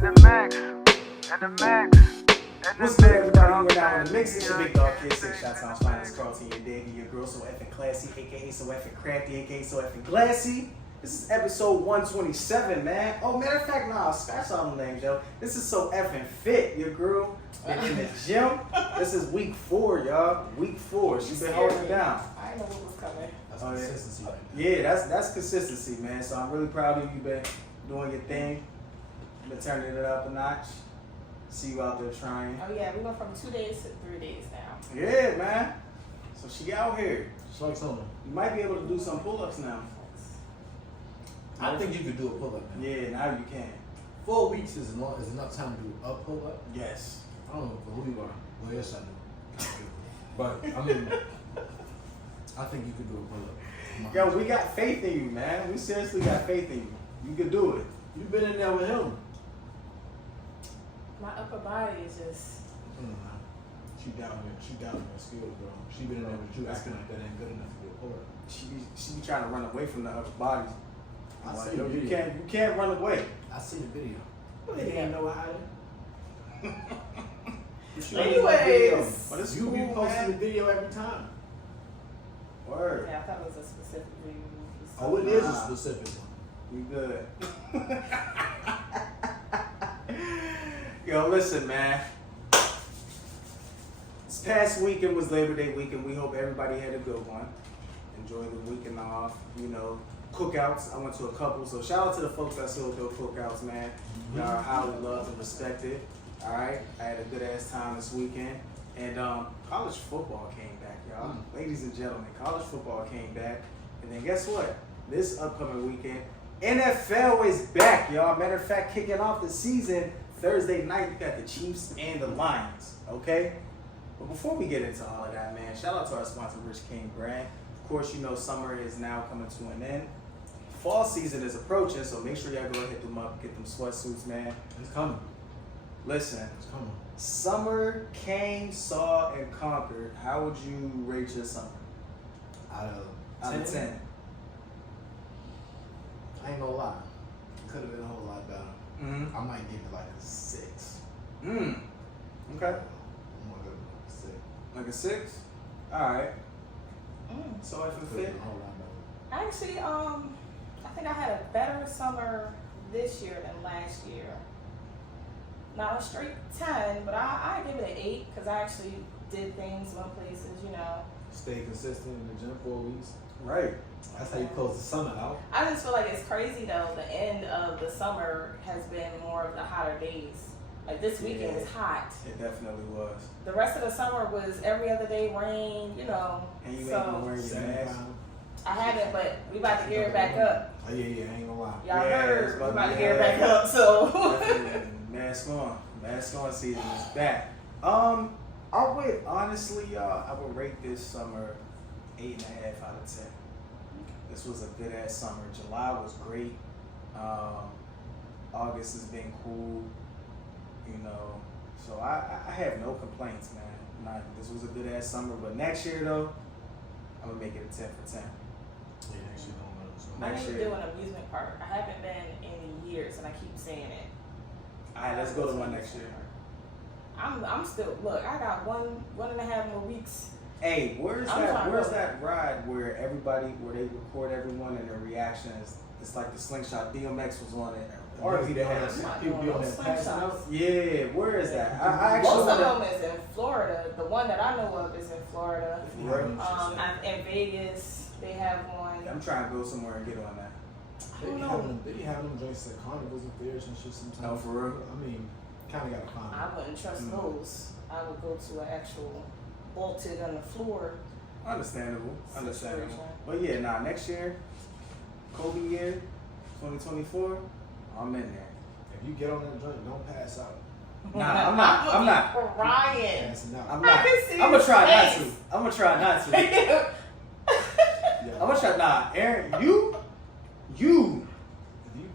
What's good, everybody? We're now on the mix. It's your big dog kid, 6 shots on finest Carlton, your daddy, your girl, so effing classy, aka so effing crafty, aka so effing glassy. This is episode 127, man. Oh, matter of fact, nah, scratch all them names, yo. This is so effing fit, your girl. Been in the gym. This is week 4, y'all. Week 4. She's been holding it down. I didn't know what was coming. That's consistency. Yeah, that's consistency, man. So I'm really proud of you. You've been doing your thing. Been turning it up a notch. See you out there trying. Oh yeah, we went from 2 days to 3 days now. Yeah, man. So she out here. It's like something. You might be able to do some pull-ups now. I think you could do a pull-up now. Yeah, now you can. 4 weeks is enough time to do a pull-up. Yes. I don't know for who you are. Well, yes, I do. But, I mean, I think you could do a pull-up. Yo, we got faith in you, man. We seriously got faith in you. You can do it. You've been in there with him. My upper body is just. She down there skills, bro. She been in there with you acting like that ain't good enough to do a pull-up. She be trying to run away from the other bodies. I Like, see the yo, you video. can't run away. I see the video. What It video? ain't no hiding. Anyways. But it's You cool, be posting man. the video every time. Word. Yeah, I thought it was a specific video. Oh, it is a Nah. specific one. We good. Yo, listen, man. This past weekend was Labor Day weekend. We hope everybody had a good one. Enjoy the weekend off. You know, cookouts. I went to a couple. So shout out to the folks that still do cookouts, man. Y'all are highly loved and respected. All right. I had a good ass time this weekend. And college football came back, y'all. Ladies and gentlemen, college football came back. And then guess what? This upcoming weekend, NFL is back, y'all. Matter of fact, kicking off the season Thursday night, you got the Chiefs and the Lions, okay? But before we get into all of that, man, shout out to our sponsor, Rich King Brand. Of course, you know summer is now coming to an end. Fall season is approaching, so make sure y'all go hit them up, get them sweatsuits, man. It's coming. Listen, It's coming. summer came, saw, and conquered. How would you rate your summer? Out Out of 10. I ain't gonna lie. Could have been a whole lot better. Mm-hmm. I might give it like a 6. Okay. I'm gonna go with a 6. Like a 6? Alright. Mm. So if it Could have fit. been a whole lot better. Actually, I think I had a better summer this year than last year. Not a straight 10, but I give it an 8 because I actually did things, went places, you know. Stay consistent in the gym 4 weeks. Right. That's how you close the summer out. I just feel like it's crazy though. The end of the summer has been more of the hotter days. Like this weekend is hot. It definitely was. The rest of the summer was every other day rain, you know. And you ain't So been wearing your mask. I haven't, but we about to gear it back up. Oh, yeah, I ain't gonna lie. Y'all Yeah, it's heard about we about to to be gear it back hot. up. So Definitely. Mask on season is back. I would honestly, y'all, I would rate this summer 8.5 out of 10. This was a good ass summer. July was great. August has been cool. You know, so I have no complaints, man. This was a good ass summer, but next year though, I'm gonna make it a 10 for 10. Yeah, actually don't know. So. I Next need to year. do an amusement park. I haven't been in years, and I keep saying it. All right, let's go to one next year. I'm still look. I got 1.5 more weeks. Hey, where's I'm trying that to- ride where they record everyone and their reactions? It's like the slingshot. DMX was on it. Or People he has. I'm not People doing be on no that passing slingshots. out. Yeah, where is that? I actually Most of wanna- them is in Florida. The one that I know of is in Florida. Right. In Vegas, they have one. I'm trying to go somewhere and get on that. They be having them joints at carnivals and fairs and shit sometimes. Oh, for real? I mean, kind of gotta find I wouldn't trust Mm. those. I would go to an actual bolted on the floor. Understandable. Situation. But yeah, next year, Kobe year, 2024, I'm in there. If you get on that joint, don't pass out. Nah, I'm not. Crying. Passing out. I'm I not. can see I'm gonna his try not face. to. I'm gonna try not to. Yeah. I'm gonna try. Nah, Aaron, you. If you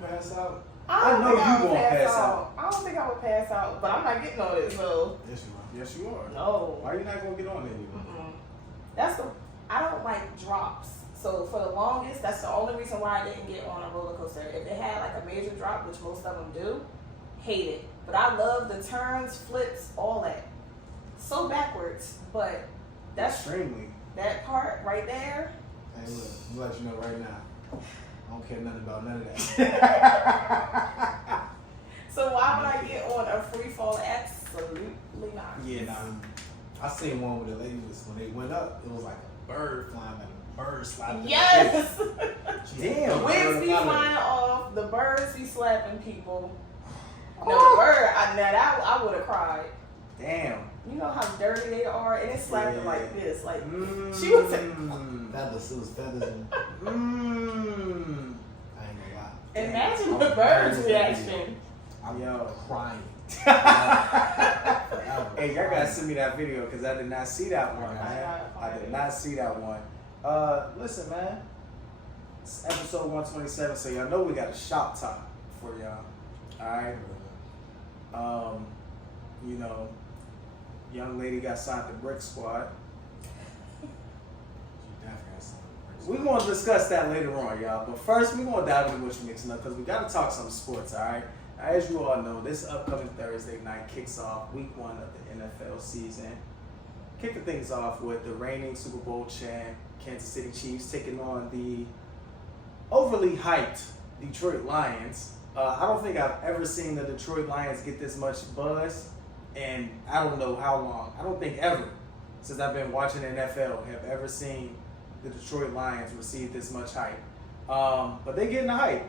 pass out, I know think you would won't pass out. I don't think I would pass out, but I'm not getting on it, so yes you are. Yes, you are. no. Why you not gonna get on there? Mm-mm. I don't like drops. So for the longest, that's the only reason why I didn't get on a roller coaster. If it had like a major drop, which most of them do, hate it. But I love the turns, flips, all that. So backwards, but that's Extremely. that part right there. Hey, look, I'm gonna let you know right now. I don't care nothing about none of that. So why would I get on a free fall? Absolutely not. Yeah, nah. I seen one where the lady was, when they went up, it was like a bird flying and a bird slapping. Yes. Damn. The wigs be bird. flying off. The birds be slapping people. No, the bird. I would have cried. Damn. You know how dirty they are, and it slapped her like this. Like she was. Feathers, it was feathers. And, I ain't gonna lie. Imagine the bird's reaction. I'm crying. Hey, y'all gotta send me that video because I did not see that one, man. I did not see that one. Listen, man. It's episode 127, so y'all know we got a shop top for y'all. Alright? You know, young lady got signed to Brick Squaaaad. We're going to discuss that later on, y'all. But first, we're going to dive into what you're mixing up because we got to talk some sports, all right? As you all know, this upcoming Thursday night kicks off week 1 of the NFL season. Kicking things off with the reigning Super Bowl champ, Kansas City Chiefs, taking on the overly hyped Detroit Lions. I don't think I've ever seen the Detroit Lions get this much buzz, and I don't know how long. I don't think ever, since I've been watching the NFL, have ever seen the Detroit Lions receive this much hype. But they getting the hype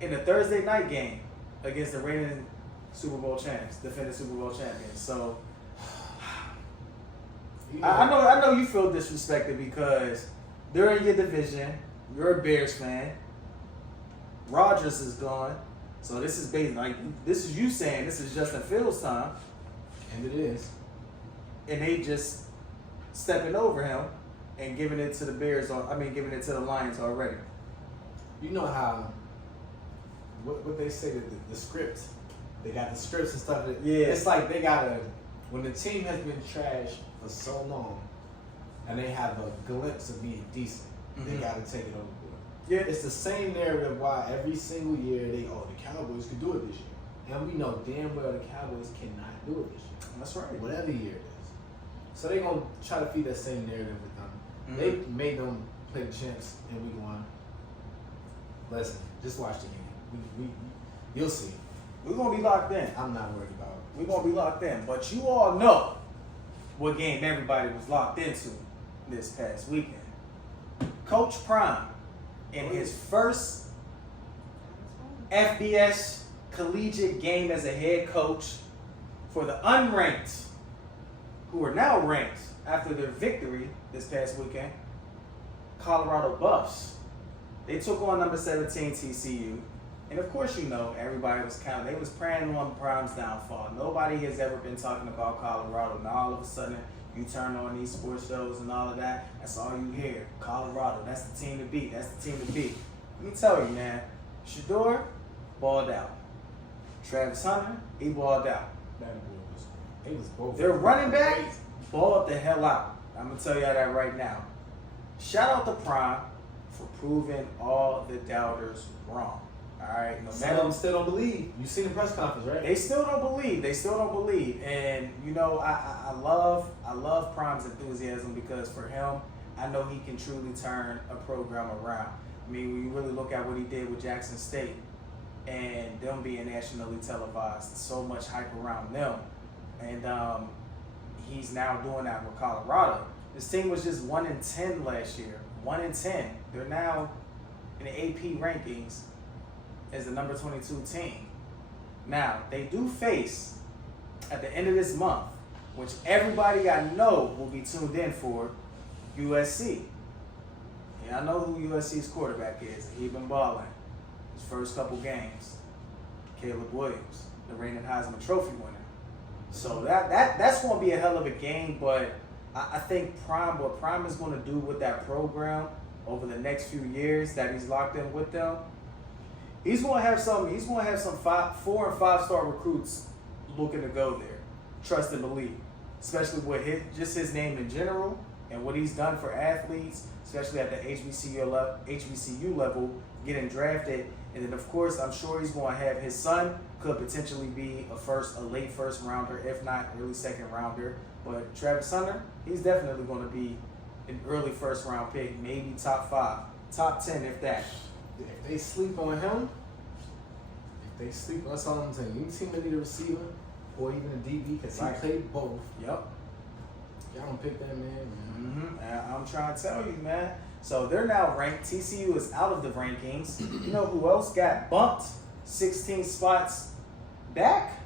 in the Thursday night game against the reigning Super Bowl champs, defending Super Bowl champions. So I know you feel disrespected because they're in your division. You're a Bears fan. Rodgers is gone. So this is basically like this is you saying this is Justin Fields' time. And it is. And they just stepping over him and giving it to the giving it to the Lions already. You know how what they say that the scripts, they got the scripts and stuff. Yeah. It's like they gotta, when the team has been trashed for so long and they have a glimpse of being decent, they gotta take it overboard. Yeah. It's the same narrative why every single year the Cowboys could do it this year. And we know damn well the Cowboys cannot do it this year. That's right. Whatever year it is. So they're going to try to feed that same narrative with them. They made them play the champs in week 1. Listen, just watch the game. You'll see. We're going to be locked in. I'm not worried about it. We're going to be locked in. But you all know what game everybody was locked into this past weekend. Coach Prime, in his first FBS collegiate game as a head coach for the unranked, who are now ranked after their victory this past weekend, Colorado Buffs. They took on number 17 TCU. And of course, you know, everybody was counting. They was praying on Prime's downfall. Nobody has ever been talking about Colorado. Now all of a sudden, you turn on these sports shows and all of that, that's all you hear. Colorado, that's the team to beat. That's the team to beat. Let me tell you, man, Shador balled out. Travis Hunter, he balled out. It was both. Their running back balled the hell out. I'm going to tell y'all that right now. Shout out to Prime for proving all the doubters wrong. All right? No Some matter of them still don't believe. You seen the press conference, right? They still don't believe. They still don't believe. And, you know, I love Prime's enthusiasm because for him, I know he can truly turn a program around. I mean, when you really look at what he did with Jackson State and them being nationally televised, so much hype around them. And he's now doing that with Colorado. This team was just 1-10 last year. 1-10. They're now in the AP rankings as the number 22 team. Now, they do face, at the end of this month, which everybody I know will be tuned in for, USC. And I know who USC's quarterback is. He's been balling his first couple games. Caleb Williams, the reigning Heisman Trophy winner. So that's going to be a hell of a game, but I think what Prime is going to do with that program over the next few years that he's locked in with them, he's going to have some 4 and 5 star recruits looking to go there. Trust and believe, especially with his name in general and what he's done for athletes, especially at the HBCU level getting drafted. And then, of course, I'm sure he's going to have his son could potentially be a late first rounder, if not early second rounder. But Travis Hunter, he's definitely going to be an early first round pick, maybe top 5, top 10 if that. If they sleep on him, that's all I'm saying. Any team that need a receiver or even a DB, because he played both. Yep. Y'all don't pick that man. Mm-hmm. I'm trying to tell you, man. So they're now ranked. TCU is out of the rankings. You know who else got bumped 16 spots back?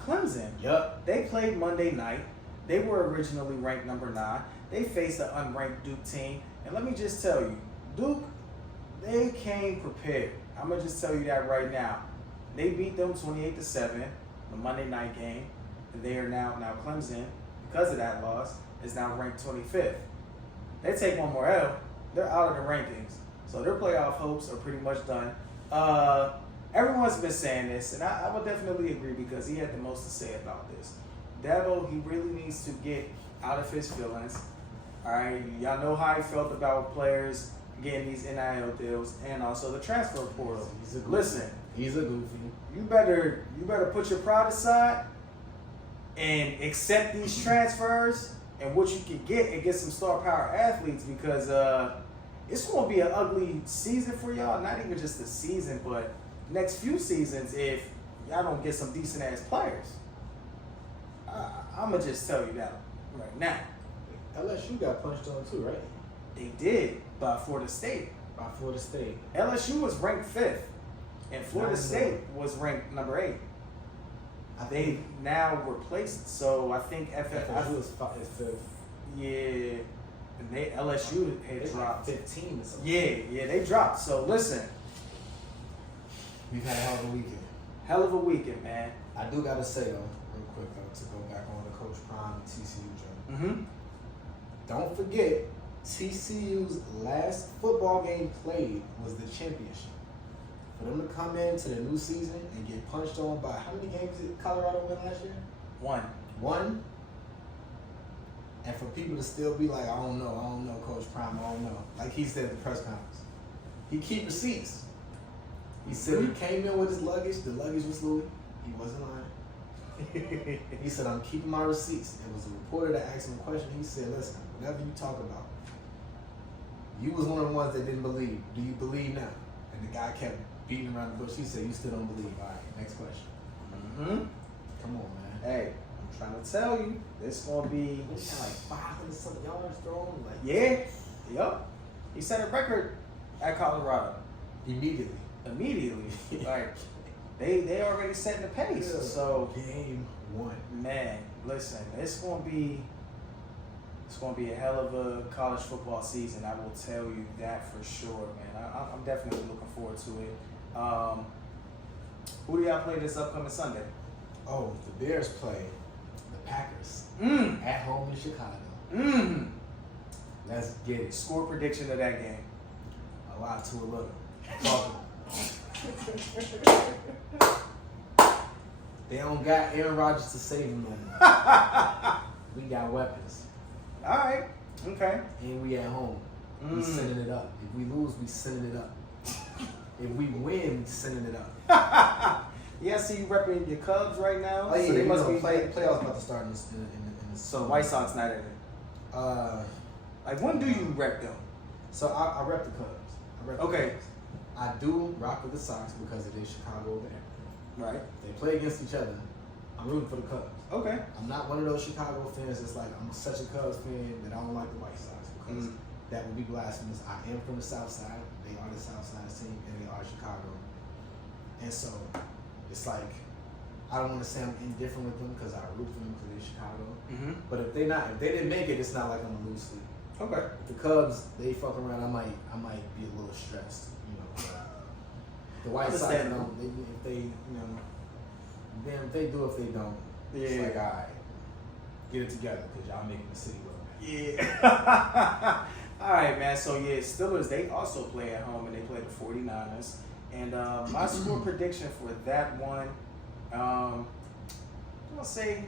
Clemson. Yup. They played Monday night. They were originally ranked number 9. They faced an unranked Duke team. And let me just tell you, Duke, they came prepared. I'm going to just tell you that right now. They beat them 28-7, the Monday night game. And they are now Clemson, because of that loss, is now ranked 25th. They take one more L, they're out of the rankings. So their playoff hopes are pretty much done. Everyone's been saying this, and I would definitely agree because he had the most to say about this. Dabo, he really needs to get out of his feelings. All right, y'all know how he felt about players getting these NIL deals and also the transfer portal. Listen, he's a goofy. You better put your pride aside and accept these transfers and what you can get and get some star power athletes, because it's going to be an ugly season for y'all. Not even just the season, but next few seasons if y'all don't get some decent ass players. I'm going to just tell you that right now. LSU got punched on too, right? They did by Florida State. LSU was ranked 5th, and Florida State was ranked number 8. They now were placed, so I think FSU is 5th. Yeah, and LSU had dropped 15 or something. Yeah, they dropped. So listen, we've had a hell of a weekend. Hell of a weekend, man. I do gotta say though, real quick though, to go back on the Coach Prime and TCU joint. Mm-hmm. Don't forget, TCU's last football game played was the championship. For them to come into the new season and get punched on by how many games did Colorado win last year? 1. And for people to still be like, I don't know, Coach Prime, I don't know. Like he said at the press conference. He keep receipts. He said he came in with his luggage. The luggage was Louis. He wasn't lying. He said, I'm keeping my receipts. It was a reporter that asked him a question. He said, listen, whatever you talk about, you was one of the ones that didn't believe. Do you believe now? And the guy kept beating around the bush. He said, you still don't believe. All right, next question. Mm-hmm. Come on, man. Hey, I'm trying to tell you, this gonna be. He got like 500-something yards thrown. Like, yeah, yep. He set a record at Colorado. Immediately. Like, they already set the pace. Yeah. So game 1. man, listen, it's gonna be a hell of a college football season. I will tell you that for sure, man. I'm definitely looking forward to it. Who do y'all play this upcoming Sunday? Oh, the Bears play the Packers at home in Chicago. Let's get it. Score prediction of that game. A lot to a little. Talk They don't got Aaron Rodgers to save them no more. We got weapons. All right. Okay. And we at home. We sending it up. If we lose, we sending it up. If we win, we sending it up. Yeah, I see you repping your Cubs right now. Oh yeah, so they must be playoffs about to start in the So White Sox not in it. Like when do you rep them? So I rep the Cubs. Okay. Cubs. I do rock with the Sox because it is Chicago over there. Right. They play against each other. I'm rooting for the Cubs. Okay. I'm not one of those Chicago fans that's like, I'm such a Cubs fan that I don't like the White Sox because that would be blasphemous. I am from the South Side. They are the South Side team and they are Chicago. And so it's like, I don't want to say I'm indifferent with them because I root for them because they're Chicago. But if they didn't make it, it's not like I'm gonna lose sleep. Okay. If the Cubs, they fuck around, I might be a little stressed, you know. The White Sox don't. If they do, if they don't, it's like, all right, get it together because y'all making the city look bad. Yeah. All right, man. So yeah, Steelers, they also play at home and they play the 49ers. And my score prediction for that one, I'm gonna say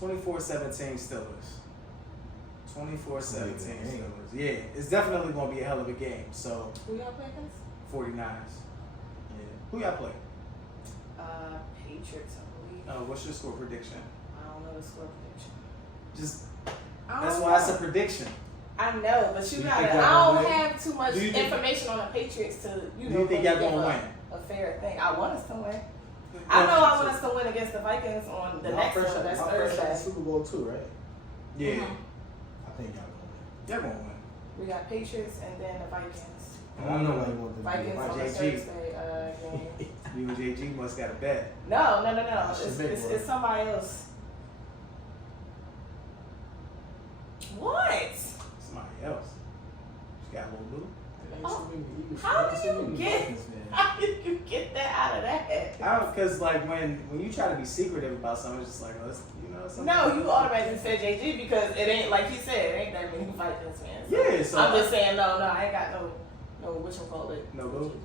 24-17 Steelers. 24-17 Steelers. Yeah, it's definitely gonna be a hell of a game. So Who y'all play against? 49ers. Yeah. Who y'all play? Patriots, I believe. What's your score prediction? I don't know the score prediction. Just I that's don't why it's know. a prediction. I know, but Do you you gotta. think y'all I gonna don't win? have too much Do you think- information on the Patriots to Do you think y'all gonna win? a fair thing. I want us to win. I know I want us to win against the Vikings on the next one. That's y'all first shot Thursday. at Super Bowl too, right? Yeah, Mhm. I think y'all gonna win. y'all gonna win. We got Patriots and then the Vikings. And I know why you want them to Vikings on the JG. Thursday game. You and JG must got a bet. No. should make one. It's somebody else. What? Somebody else. She got a little blue. Oh, how do you get? How did you get that out of that? I don't, cause like when you try to be secretive about something, it's just like, oh, it's, you know, something. No, you automatically said JG because it ain't like he said. It ain't that many Vikings fans. So Yeah, so I'm just saying no. I ain't got no whatchamacallit. No boo?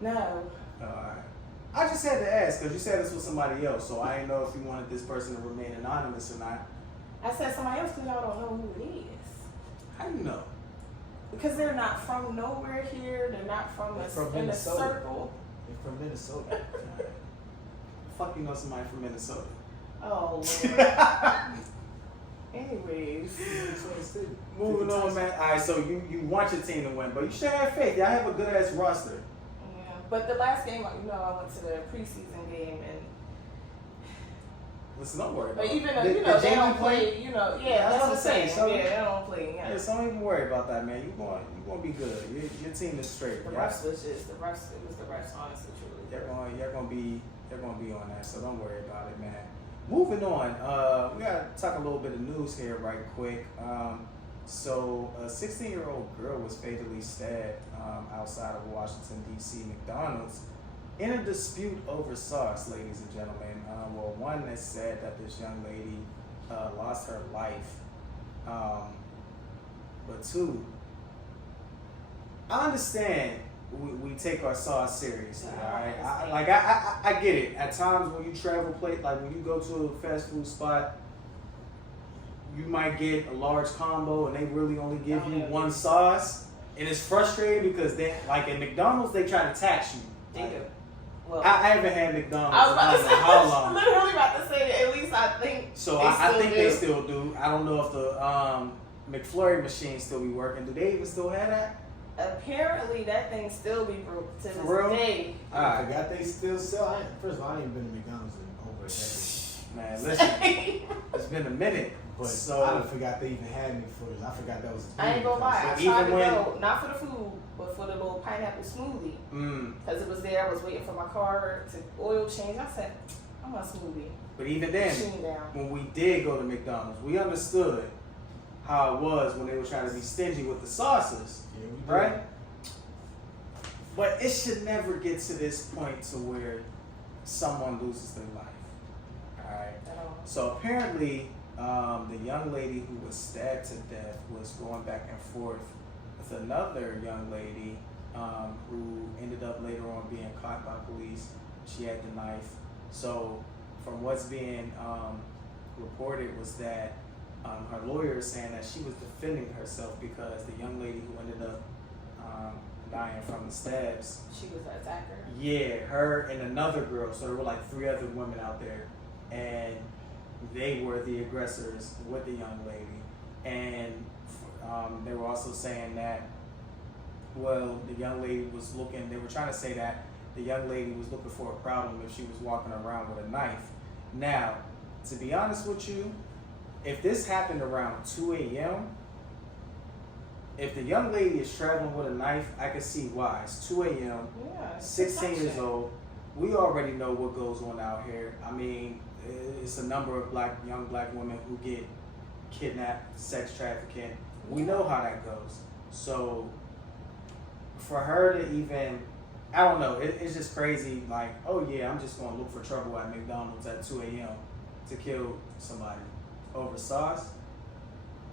No. Alright. I just had to ask, cause you said this was somebody else, so I didn't know if you wanted this person to remain anonymous or not. I said somebody else because y'all don't know who it is. How do you know? Because they're not from nowhere here. They're not from They're from in the Minnesota. circle. They're from Minnesota. Alright. Fuck, you know somebody from Minnesota. Oh Lord. Anyways. Moving on, man. Alright, so you want your team to win, but you should have faith. Y'all have a good ass roster. Yeah, but the last game, I went to the preseason game, and Listen, don't worry about but even it. though Did they Jalen don't play, yeah, Yeah, that's what I'm I'm saying. saying, so- Yeah, they don't play. Yeah. Yeah, so don't even worry about that, man. You gonna be good. Your team is straight. The y'all. refs was just the refs. It was the refs, honestly, truly. You're gonna be on that, so don't worry about it, man. Moving on, we gotta talk a little bit of news here, right quick. So a 16-year-old girl was fatally stabbed outside of Washington D.C. McDonald's in a dispute over sauce, ladies and gentlemen. Well, one that said that this young lady lost her life, but two, I understand we take our sauce seriously, Yeah, all right? I get it. At times when you travel like when you go to a fast food spot, you might get a large combo and they really only give you one sauce, and it's frustrating because they, like at McDonald's, they try to tax you. They Like, do. Well, I haven't had McDonald's I was about to in say, I don't know how long. literally about to say, at least I think. So they I still think do. they still do. I don't know if the McFlurry machine still be working. Do they even still have that? Apparently, that thing still be broke to this For real? day. I forgot they still sell. First of all, I ain't been to McDonald's in over a decade. Man, listen, it's been a minute. But So- I done forgot they even had McFlurries. I forgot that was a thing. I ain't gonna lie. I So tried even to when- go, not for the food, but for the little pineapple smoothie. Because it was there. I was waiting for my car to oil change. I said, I want a smoothie. But even then, Machine down. when we did go to McDonald's, we understood how it was when they were trying to be stingy with the sauces, Yeah, we did. right? But it should never get to this point to where someone loses their life. All right. At all. So apparently, the young lady who was stabbed to death was going back and forth with another young lady who ended up later on being caught by police. She had the knife. So from what's being reported was that her lawyer is saying that she was defending herself because the young lady who ended up dying from the stabs, She was the attacker. yeah, her and another girl. So there were like 3 other women out there, and they were the aggressors with the young lady. And they were also saying that, well, the young lady was looking. They were trying to say that the young lady was looking for a problem if she was walking around with a knife. Now, to be honest with you, if this happened around 2 a.m., if the young lady is traveling with a knife, I can see why. It's 2 a.m. Yeah. it's 16 years protection. old. We already know what goes on out here. I mean, it's a number of young black women who get kidnapped, sex trafficking. We know how that goes. So for her to even, I don't know, it's just crazy. Like, oh yeah, I'm just gonna look for trouble at McDonald's at 2 a.m. to kill somebody over sauce.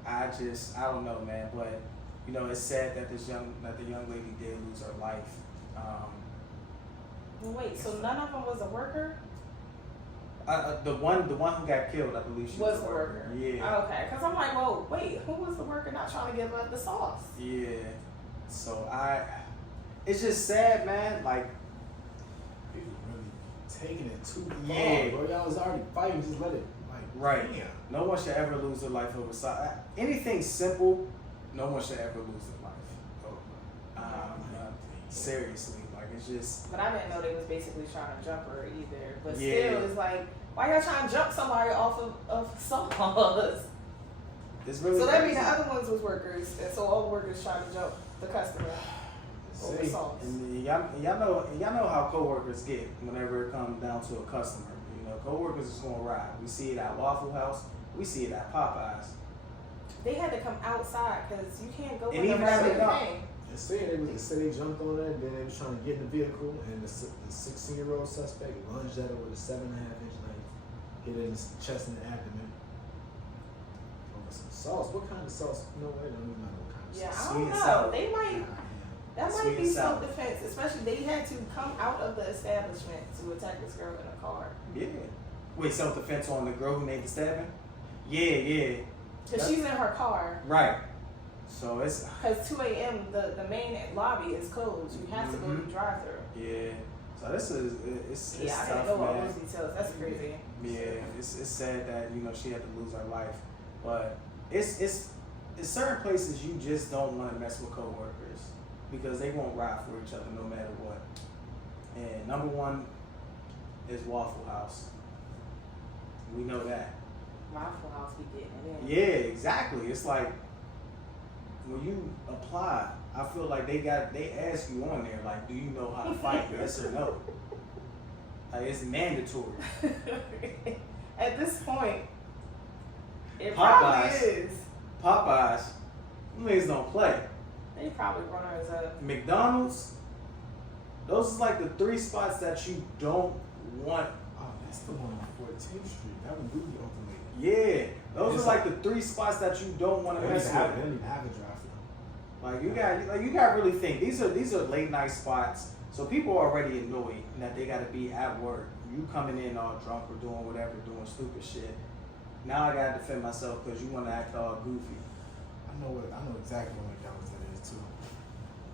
I don't know, man. But you know, it's sad that the young lady did lose her life. Wait, so none of them was a worker? The one who got killed, I believe she Was was the a worker. worker. Yeah. Okay, because I'm like, whoa, wait, who was the worker not trying to give up the sauce? Yeah. So it's just sad, man. Like, People really taking it too far, Yeah. bro. Y'all was already fighting, just let it, like, right. damn. No one should ever lose their life over anything simple. No one should ever lose their life over. Seriously, like it's just. But I didn't know they was basically trying to jump her either. But Yeah. still, it's like, why y'all trying to jump somebody off of sauce? It's really. So that means crazy. the other ones was workers, and so all the workers trying to jump the customer over See, sauce. And y'all know how coworkers get whenever it comes down to a customer. You know, coworkers is gonna ride. We see it at Waffle House. We see it at Popeyes. They had to come outside because you can't go And with the even rest if of they the don't- thing. They said they jumped on her, and then they was trying to get in the vehicle, and the 16-year-old suspect lunged at her with a 7.5-inch knife, hit her in the chest and the abdomen. Over some sauce. What kind of sauce? No way, don't even know what kind of Yeah, sauce. I Sweet don't and know. sour. They might. That Sweet might be and sour. self-defense, especially they had to come out of the establishment to attack this girl in a car. Yeah. Wait, self-defense on the girl who made the stabbing? Yeah. Because she's in her car. Right. So it's. Because 2 a.m. the main lobby is closed. You have to go to the drive-through. Yeah. So this is it's Yeah, I tough, didn't know all man. those details. That's crazy. Yeah, it's sad that she had to lose her life, but it's certain places you just don't want to mess with coworkers because they won't ride for each other no matter what. And number one is Waffle House. We know that. Waffle House be getting it in. Yeah, exactly. It's like when you apply, I feel like they ask you on there like, do you know how to fight? Yes or no? Like it's mandatory. At this point, it Popeyes. probably is. Popeyes, them niggas don't play. They probably runners up. McDonald's, those is like the 3 spots that you don't want. Oh, that's the one on 14th Street. That one do be open late. Yeah, those It's are like the 3 spots that you don't want They to don't mess even have it. with. They don't even have a drive-thru. Like you got to really think these are late night spots. So people are already annoyed that they got to be at work. You coming in all drunk or doing whatever, doing stupid shit. Now I gotta defend myself because you want to act all goofy. I know exactly what McDonald's that is too.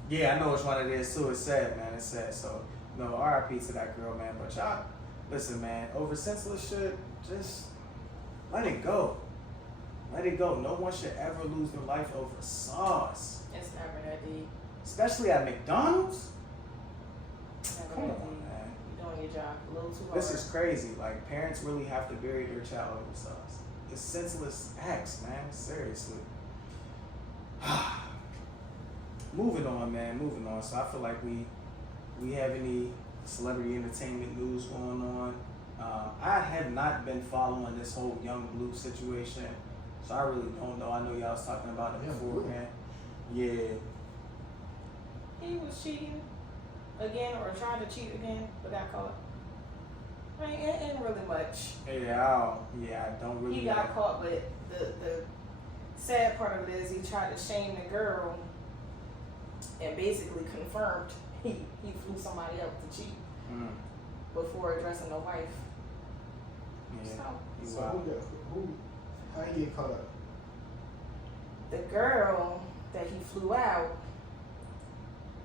Yeah, I know which one it is too. It's sad, man. It's sad. So, no, RIP to that girl, man. But y'all, listen, man. Over senseless shit, just let it go. Let it go. No one should ever lose their life over sauce, It's never that deep. especially at McDonald's. Never Come that on, deep. man. You're doing your job a little too hard. This is crazy. Like parents really have to bury their child over sauce. It's senseless acts, man. Seriously. Moving on, man. Moving on. So I feel like we have any celebrity entertainment news going on. I have not been following this whole Young Blue situation, so I really don't know. I know y'all was talking about it Young beforehand. Yeah. He was cheating again or tried to cheat again, but got caught. I mean, it ain't really much. I don't really He know. got caught, but the sad part of it is he tried to shame the girl and basically confirmed he flew somebody up to cheat Mm. before addressing the wife. Yeah. He So wild. how he get caught up? The girl that he flew out,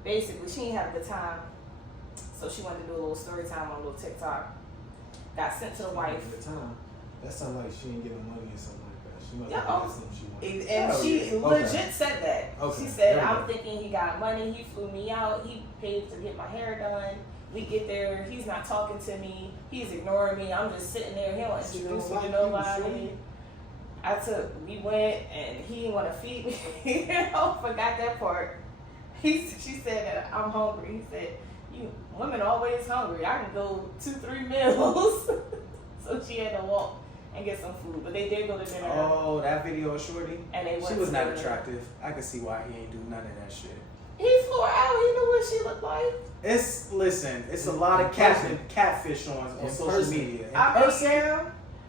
basically, she didn't have a good time, so she wanted to do a little story time on a little TikTok. Got sent to the wife. At the time, that sounds like she ain't getting money or something like that. She must Yeah, have oh. something she wanted. And Oh, she yeah. legit Okay. said that. Okay. She said, There we I'm go. thinking he got money, he flew me out, he paid to get my hair done. We get there, he's not talking to me, he's ignoring me, I'm just sitting there, he don't She introduce don't me to like you, nobody. sure. We went and he didn't want to feed me. Forgot that part. She said that I'm hungry. He said, you women always hungry. I can go 2-3 meals. So she had to walk and get some food. But they did go to dinner. Oh, that video of Shorty? And they went She was to not dinner. attractive. I can see why he ain't do none of that shit. He flew her out. He knew what she looked like. It's a lot of catfish on In social person. media. In I mean, person, yeah.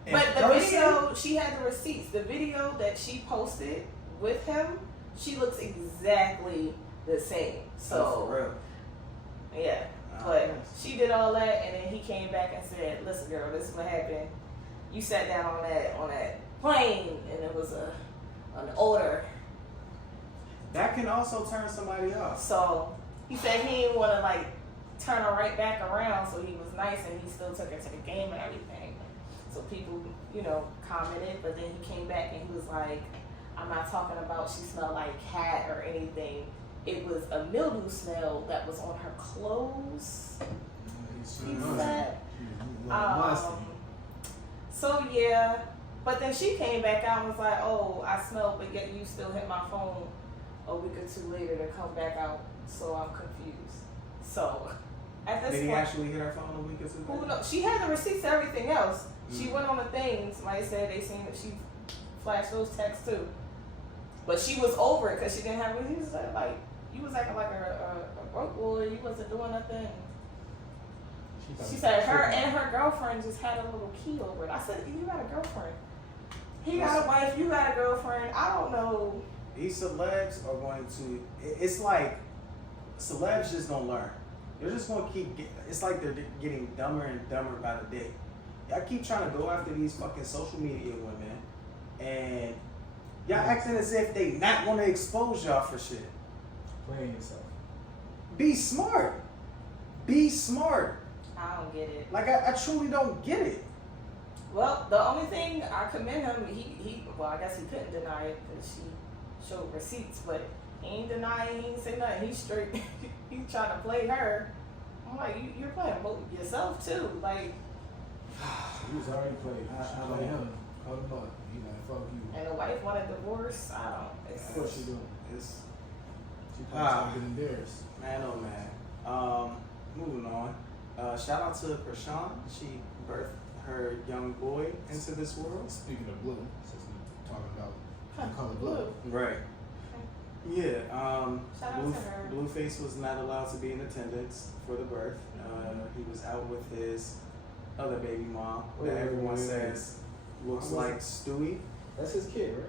in But the person, video, she had the receipts. The video that she posted with him, she looks exactly the same. oh, So, for real. yeah. But she did all that, and then he came back and said, "Listen, girl, this is what happened. You sat down on that plane, and it was an order. That can also turn somebody off. So he said he didn't want to like turn her right back around, so he was nice and he still took her to the game and everything. So people, you know, commented, but then he came back and he was like, I'm not talking about she smelled like cat or anything. It was a mildew smell that was on her clothes. He said. So yeah, but then she came back out and was like, oh, I smelled, but yet you still hit my phone a week or two later to come back out, so I'm confused. So at this Did he point, actually hit her phone a week or two? who knows? She had the receipts to everything else. She went on the things. Somebody said they seen that she flashed those texts too, but she was over it because she didn't have. He was like, you was acting like a broke boy. You wasn't doing nothing. She said her and her girlfriend just had a little key over it. I said, you got a girlfriend. He got a wife, you got a girlfriend. I don't know. These celebs are going to, it's like, celebs just don't learn. They're just going to it's like they're getting dumber and dumber by the day. Y'all keep trying to go after these fucking social media women, and y'all acting as if they not going to expose y'all for shit. Playing yourself. Be smart. Be smart. I don't get it. Like, I truly don't get it. Well, the only thing I commend him, well, I guess he couldn't deny it because she showed receipts, but he ain't denying, he ain't say nothing. He's straight, he's trying to play her. I'm like, you're playing both yourself too. Like, He was already played. I play him. Call him up. He like, fuck you. and the wife wanted divorce. I don't. Of course she do. It's, She probably trying to get embarrassed. man, oh man. Moving on. Shout out to Krishan. She birthed her young boy into this world. Speaking of blue, since we're talking about the color blue. Right. Yeah. Shout out to her. Blueface was not allowed to be in attendance for the birth. He was out with his other baby mom that everyone says looks like Stewie. That's his kid, right?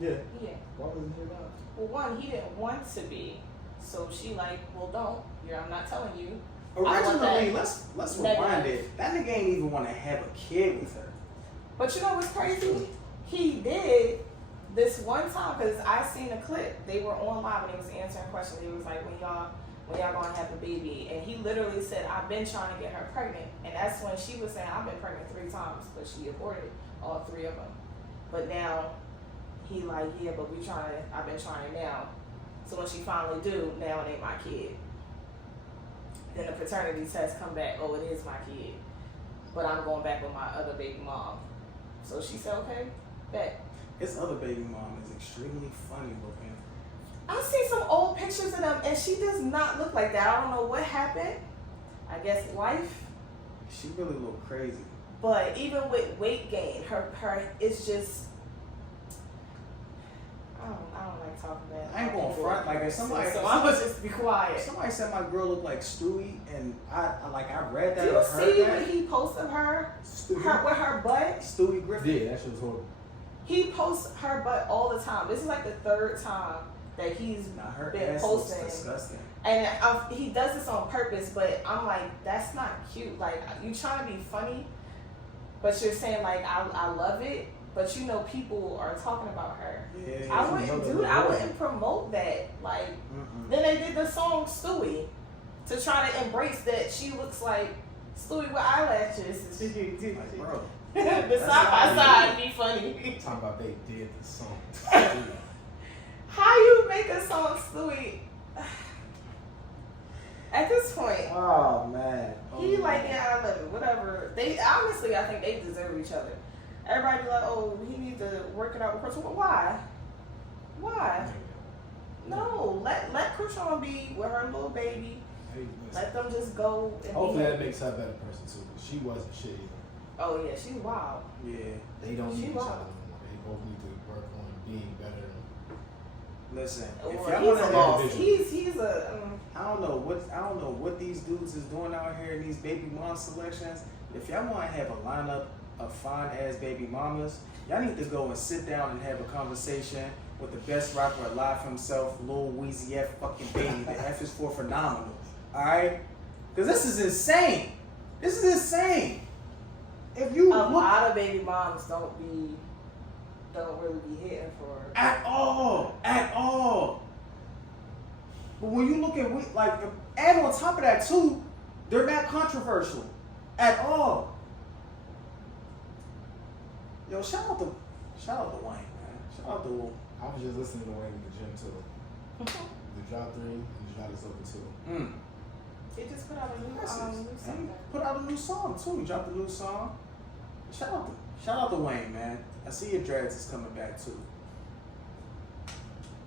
Yeah. Yeah. Why wasn't he allowed? Well, one, he didn't want to be, so she like, well, don't. I'm not telling you. Originally, let's rewind it. That nigga ain't even want to have a kid with her. But you know what's crazy? He did this one time because I seen a clip. They were on live and he was answering questions. He was like, when y'all gonna have a baby? And he literally said, I've been trying to get her pregnant. And that's when she was saying, I've been pregnant 3 times, but she aborted all 3 of them. But now he like, yeah, but I've been trying now. So when she finally do, now it ain't my kid. Then the paternity test come back, oh, it is my kid. But I'm going back with my other baby mom. So she said, okay, bet. His other baby mom is extremely funny looking. I see some old pictures of them, and she does not look like that. I don't know what happened. I guess life. She really look crazy. But even with weight gain, her it's just. I don't like talking about. I ain't gonna front like if somebody. So I'm gonna just be quiet. Somebody said my girl looked like Stewie, and I read that. Do you or heard see that. when he posted her with her butt? Stewie Griffin. Yeah, that shit was horrible. He posts her butt all the time. This is like the 3rd time that he's Her been ass posting. looks disgusting. And he does this on purpose, but I'm like, that's not cute. Like, you trying to be funny, but you're saying like, I love it, but you know people are talking about her. Yeah, I wouldn't promote that. Like, then they did the song Stewie to try to embrace that she looks like Stewie with eyelashes. Like, bro. The side by side be funny. Talking about they did the song. How you make a song Stewie? At this point, Oh man. he like, yeah, I love it, whatever. They honestly, I think they deserve each other. Everybody be like, oh, he needs to work it out with Krishan. Well, why? Why? No, let Krishan be with her little baby. Hey, Let them just go. And hopefully be that makes her a better person too. She wasn't shit either. Oh yeah, she's wild. Yeah. They don't She need each wild. other anymore. They both need to work on being better. Listen, if Well, y'all he's want a to lost. He's a. I don't know what these dudes is doing out here in these baby mom selections. If y'all want to have a lineup of fine ass baby mamas, y'all need to go and sit down and have a conversation with the best rapper alive himself, Lil Weezy F fucking Baby. The F is for phenomenal. All right, because this is insane. This is insane. If you A look lot of baby moms don't really be hitting for. at all. But when you look at and on top of that too, they're not controversial at all. Yo, shout out to Wayne, man. Shout out to. I was just listening to Wayne in the gym too. The drop 3 and the drop is open too. They just put out a new single. Put out a new song too. He dropped a new song. Shout out to Wayne, man. I see your dreads is coming back too.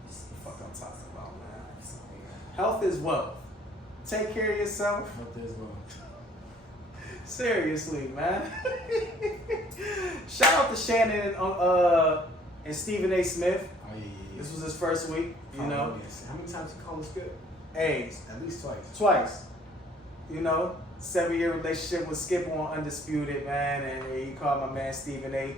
That's the fuck I'm talking about, man. Health is wealth. Take care of yourself. Health is wealth. Seriously, man. Shout out to Shannon and Stephen A. Smith. Oh yeah. This was his first week, you know. How many times you call him Skip? Hey, At least twice. twice. You know, 7-year relationship with Skip on Undisputed, man, and he called my man Stephen A.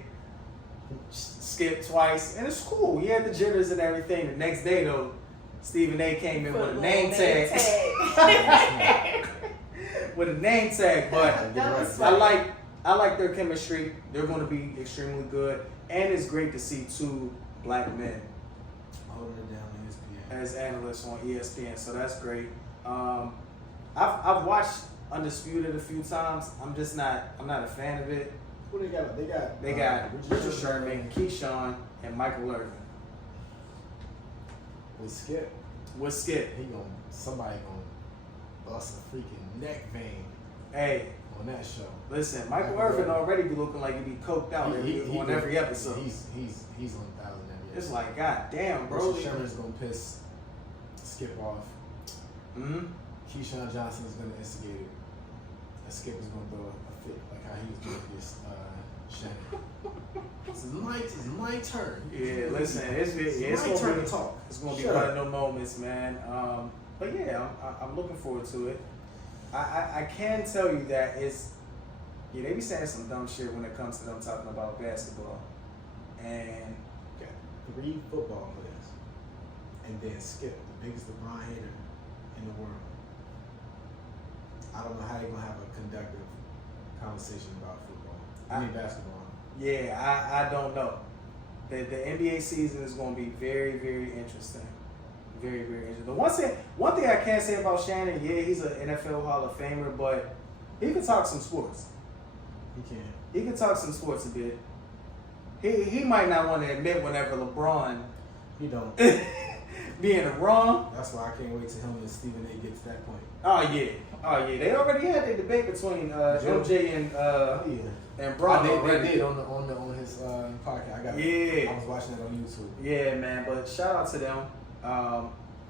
Skip twice, and it's cool. He had the jitters and everything. The next day though, Stephen A. came in with a name tag. With a name tag, but I like their chemistry. They're going to be extremely good, and it's great to see 2 black men Holding it down on ESPN. as analysts on ESPN, so that's great. I've watched Undisputed a few times. I'm not a fan of it. Who they got? They got Richard Sherman, Keyshawn, and Michael Irvin. With Skip. With Skip. Somebody gonna bust a freaking neck vein Hey, on that show. listen, Michael Irvin already be looking like he be coked out on every episode. He's on 1,000 every It's episode. like, god damn, bro. Richard Sherman's gonna piss Skip off. Keyshawn Johnson is gonna instigate it. And Skip is gonna throw a fit like how he was doing this Shannon. It's my turn. Yeah, listen, it's my turn gonna to talk. It's gonna be Shut one up. of those moments, man. But yeah, I'm looking forward to it. I can tell you that they be saying some dumb shit when it comes to them talking about basketball. And Got 3 football players, and then Skip, the biggest LeBron hater in the world. I don't know how they're gonna have a conductive conversation about football. Basketball. yeah, I don't know. The NBA season is going to be very, very interesting. Very, very interesting. The one thing I can say about Shannon, yeah, he's an NFL Hall of Famer, but he can talk some sports. He can. He can talk some sports a bit. He might not want to admit whenever LeBron He don't. be in the wrong. That's why I can't wait till him and Stephen A. get to that point. Oh yeah. They already had a debate between MJ and Bron. They did on his podcast. I was watching it on YouTube. Yeah, man. But shout out to them.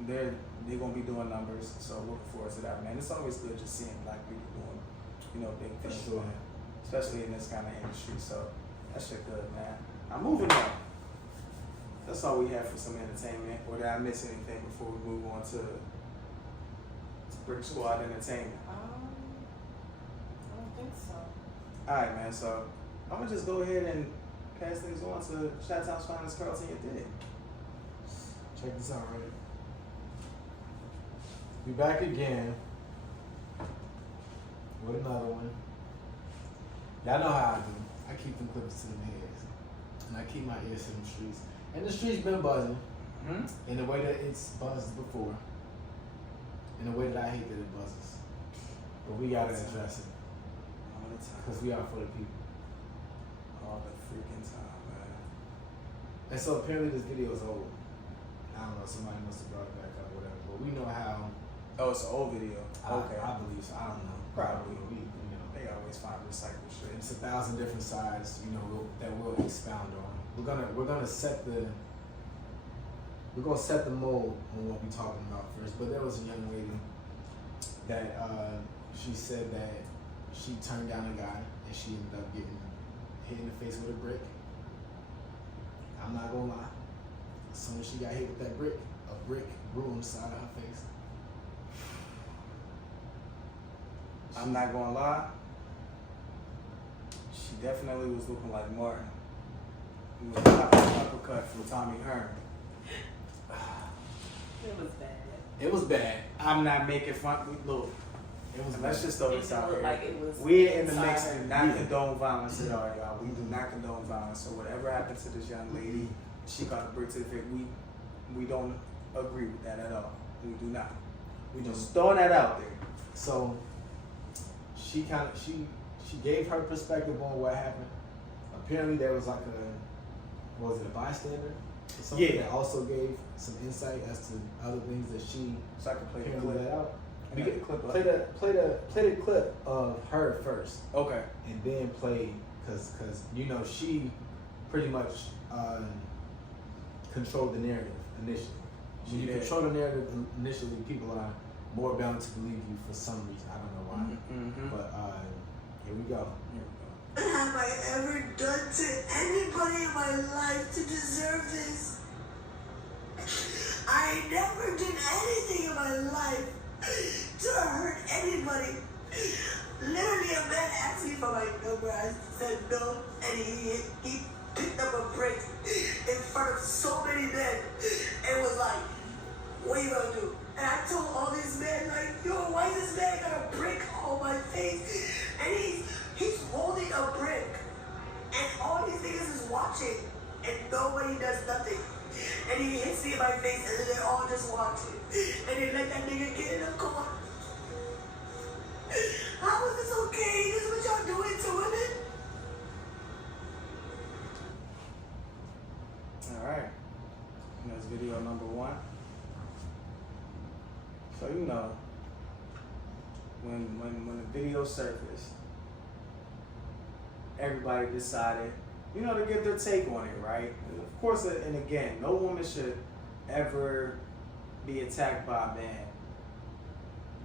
They're gonna be doing numbers, so looking forward to that, man. It's always good just seeing black people doing, big things, Sure. especially in this kind of industry. So that shit good, man. I'm moving on. That's all we have for some entertainment. Or did I miss anything before we move on to Brick Squaad Entertainment? I don't think so. All right, man. So I'm gonna just go ahead and pass things on to Chi-Town's finest, Carlton. You did. Check this out, right? We back again with another one. Y'all know how I do. I keep them clippers to them heads, and I keep my ears to them streets. And the streets been buzzing in the way that it's buzzed before, in the way that I hate that it buzzes. But we gotta address it All the time. because we are for the people. All the freaking time, man. And so apparently this video is old. I don't know, somebody must have brought it back up, whatever. But we know how. Oh, it's an old video. Okay. I believe so. I don't know. Probably. They They always find recycled shit. It's 1,000 different sides, that we'll expound on. We're gonna set the mold on what we're talking about first. But there was a young lady that she said that she turned down a guy and she ended up getting hit in the face with a brick. I'm not gonna lie. As soon as she got hit with that brick, a brick grew on the side of her face. I'm not gonna lie. She definitely was looking like Martin. He was an uppercut from Tommy Hearn. It was bad. It was bad. I'm not making fun. Look, It was let's bad. just throw It this out looked here. like it was We in the inside mix her. do not condone violence at all, y'all. We do not condone violence. So whatever happened to this young lady, she got a brick to the face. We don't agree with that at all. We do not. We just Just throwing that out there. so she gave her perspective on what happened. Apparently there was like was it a bystander or something Yeah. that also gave some insight as to other things that she So I can play the apparently clip. let out. We get the clip up. Play the clip of her first, Okay. and then play because she pretty much controlled the narrative initially. When you Yeah. control the narrative initially, people are more bound to believe you for some reason. I don't know why, Mm-hmm. but here we go. What have I ever done to anybody in my life to deserve this? I never did anything in my life to hurt anybody. Literally, a man asked me for my number. I said no, and he picked up a brick in front of so many men and was like, "What you gonna do?" And I told all these men, like, "Yo, why is this man got a brick on my face?" And he's holding a brick, and all these niggas is watching, and nobody does nothing. And he hits me in my face, and then they're all just watching, and they let that nigga get in the car. How is this okay? This is what y'all doing to women? All right. And that's video number 1. So when the video surfaced, everybody decided, to give their take on it, right? Of course, and again, no woman should ever be attacked by a man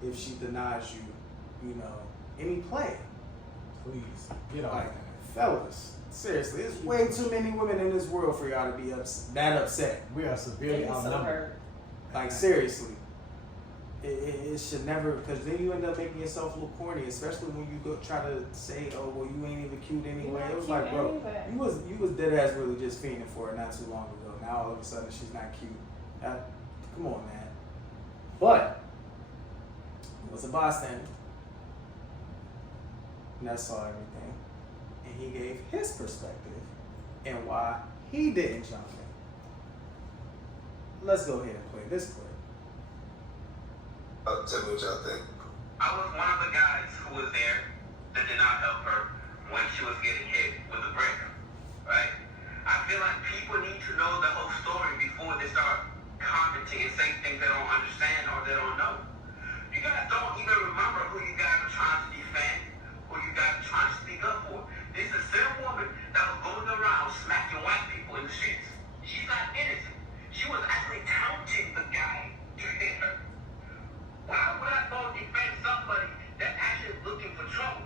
if she denies you, any play. Please get off Like, that. fellas, seriously, there's way too many women in this world for y'all to be that upset. We are severely They so outnumbered. hurt. Like, seriously. It should never, because then you end up making yourself look corny, especially when you go try to say, "Oh, well, you ain't even cute anyway." You're not It was cute like, bro, anyway. you was dead ass really just fiending for it not too long ago. Now all of a sudden she's not cute. Come on, man. But it was a bystander, and that saw everything, and he gave his perspective and why he didn't jump in. Let's go ahead and play this clip. Tell me what y'all think. I was one of the guys who was there that did not help her when she was getting hit with a brick, right? I feel like people need to know the whole story before they start commenting and saying things they don't understand or they don't know. You guys don't even remember who you guys are trying to defend, who you guys are trying to speak up for. This is the same woman that was going around smacking white people in the streets. She's not innocent. She was actually taunting the guy to hit her. Why would I go defend somebody that's actually looking for trouble?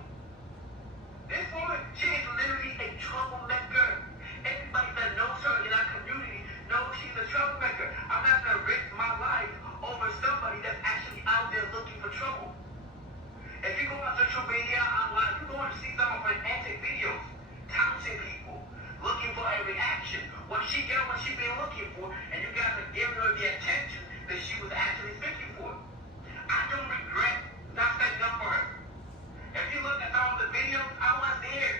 This woman, she is literally a troublemaker. Everybody that knows her in our community knows she's a troublemaker. I'm not going to risk my life over somebody that's actually out there looking for trouble. If you go on social media, online, you're going to see some of her antic videos, taunting people, looking for a reaction. What she got, what she been looking for, and you guys are giving her the attention that she was actually seeking for. I don't regret not standing up for her. If you look at all the videos, I was there.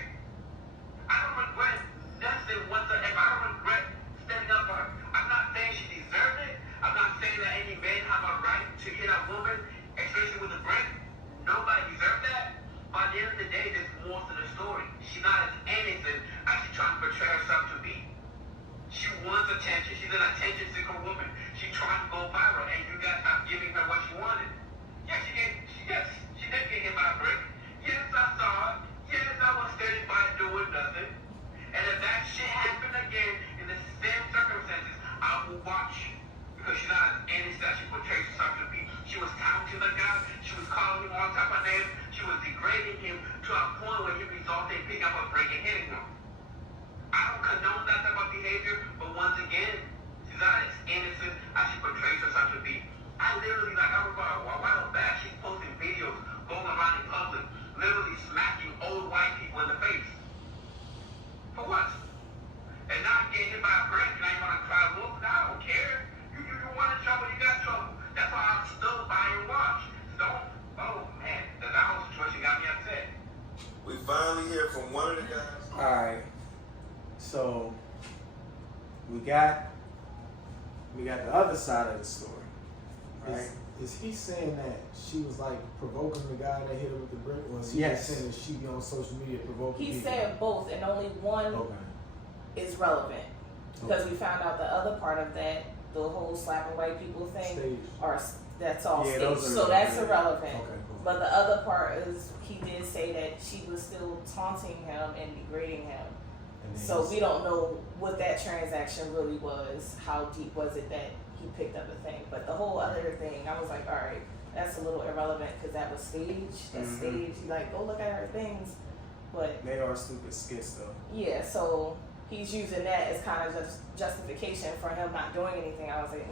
I don't regret nothing whatsoever. I don't regret standing up for her. I'm not saying she deserved it. I'm not saying that any man have a right to hit a woman, especially with a brick. Nobody deserved that. But at the end of the day, there's more to the story. She's not as innocent as she's trying to portray herself to be. She wants attention. She's an attention-seeker woman. She trying to go viral, and you guys not giving her what she wanted. Yes, she did get hit by a brick. Yes, I saw it. Yes, I was standing by doing nothing. And if that shit happened again in the same circumstances, I will watch. Because she's not as innocent as she portrays herself to be. She was taunting the guy. She was calling him all type of names. She was degrading him to a point where he resulted in picking up a brick and hitting him. I don't condone that type of behavior, but once again, she's not as innocent as she portrays herself to be. I literally, like, I remember a while back, she's posting videos going around in public, literally smacking old white people in the face. For what? And not getting hit by a brick, and I ain't gonna cry wolf. I don't care. You wanted trouble, you got trouble. That's why I'm still buying and watch. Don't, oh man, that whole situation got me upset. We finally hear from one of the guys. Alright. So we got the other side of the story. Right? is he saying that she was like provoking the guy that hit her with the brick, or is he Yes. just saying that she be on social media provoking He people? said both, and only one Okay. is relevant because we found out the other part of that, the whole slapping white people thing, Stage. or that's all Yeah, staged. those are So that's relevant. irrelevant. Okay, cool. But the other part is he did say that she was still taunting him and degrading him. And then So he's- we don't know what that transaction really was. How deep was it that he picked up the thing? But the whole other thing, I was like, all right, that's a little irrelevant because that was staged. That's Mhm. staged. Like, go look at her things. But They are stupid skits though. yeah, so he's using that as kind of just justification for him not doing anything. I was like,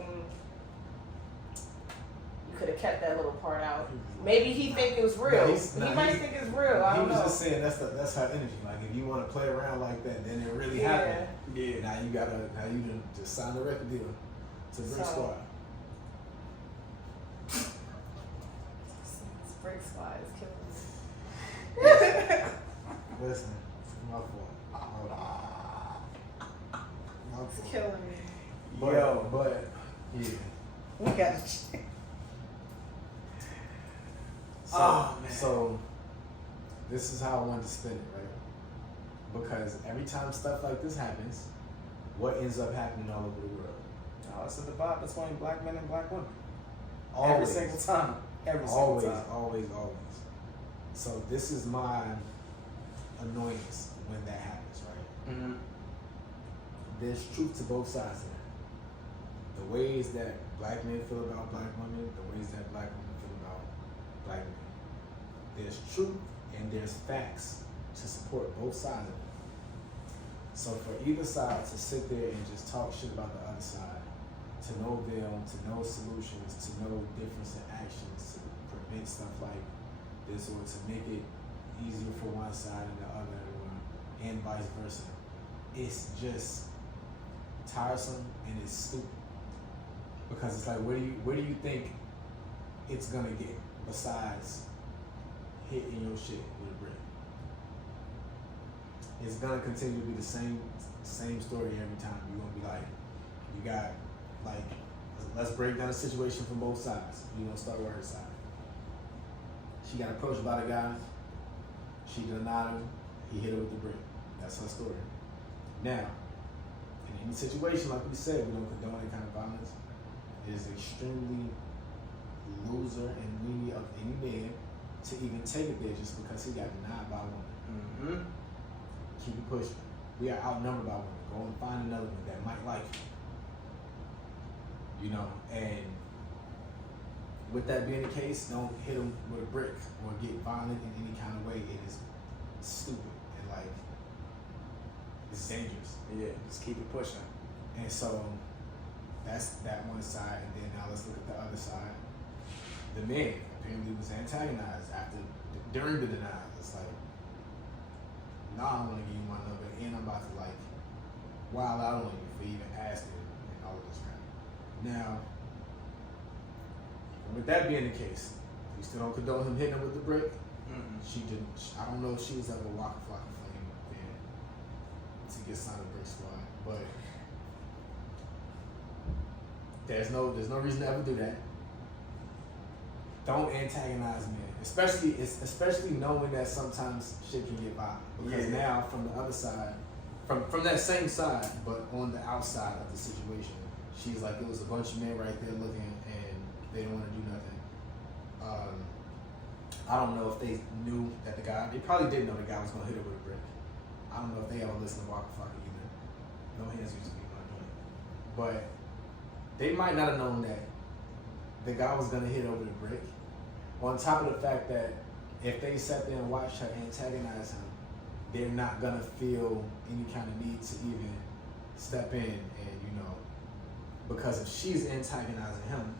you could have kept that little part out. Maybe he think it was real. He might think it's real. I He don't was know. just saying that's her energy. Like if you want to play around like that, then it really Yeah. happened. Yeah. Now you done just signed a record deal to Brick So- Squaad. This Brick Squaad is killing me. Listen, my fault. My It's fault. killing me. But yeah. We got to Oh, man. So this is how I wanted to spin it, right? Because every time stuff like this happens, what ends up happening all over the world? Oh, it's a divide between black men and black women. Always. Every single time. Every Always, single time. always. So this is my annoyance when that happens, right? Mm-hmm. There's truth to both sides of that. The ways that black men feel about black women, the ways that black women feel about black men. There's truth and there's facts to support both sides of it. So for either side to sit there and just talk shit about the other side, to know them, to know solutions, to know difference in actions, to prevent stuff like this, or to make it easier for one side and the other, and vice versa. It's just tiresome and it's stupid. Because it's like, where do you think it's gonna get besides hitting your shit with a brick? It's gonna continue to be the same story every time. You're gonna be like, you got like, let's break down the situation from both sides. You're gonna start with her side. She got approached by the guy. She denied him. He hit her with the brick. That's her story. Now, in any situation, like we said, we don't condone any kind of violence. It is extremely loser and media of any man to even take it there just because he got denied by a woman. Mm-hmm. Keep it pushing. We are outnumbered by women. Go and find another one that might like you. You know, and with that being the case, don't hit them with a brick or get violent in any kind of way. It is stupid and like it's dangerous. Yeah, just keep it pushing. And so that's that one side, and then now let's look at the other side. The man apparently was antagonized during the denial. It's like, nah, I don't want to give you my number, and I'm about to like wild out on you for even asking and all of this crap. Now, with that being the case, we still don't condone him hitting her with the brick. Mm-hmm. She didn't. I don't know if she was ever walking flock of flame then to get signed with Brick Squaad, but there's no reason to ever do that. Don't antagonize men, especially knowing that sometimes shit can get violent. Because now from the other side, from that same side, but on the outside of the situation, she's like, it was a bunch of men right there looking, and they didn't want to do nothing. I don't know if they knew that they probably didn't know the guy was gonna hit her with a brick. I don't know if they ever listened to Walker Flocker either. No hands used to be my joint. But they might not have known that the guy was gonna hit her with a brick. On top of the fact that if they sat there and watched her antagonize him, they're not gonna feel any kind of need to even step in and, because if she's antagonizing him,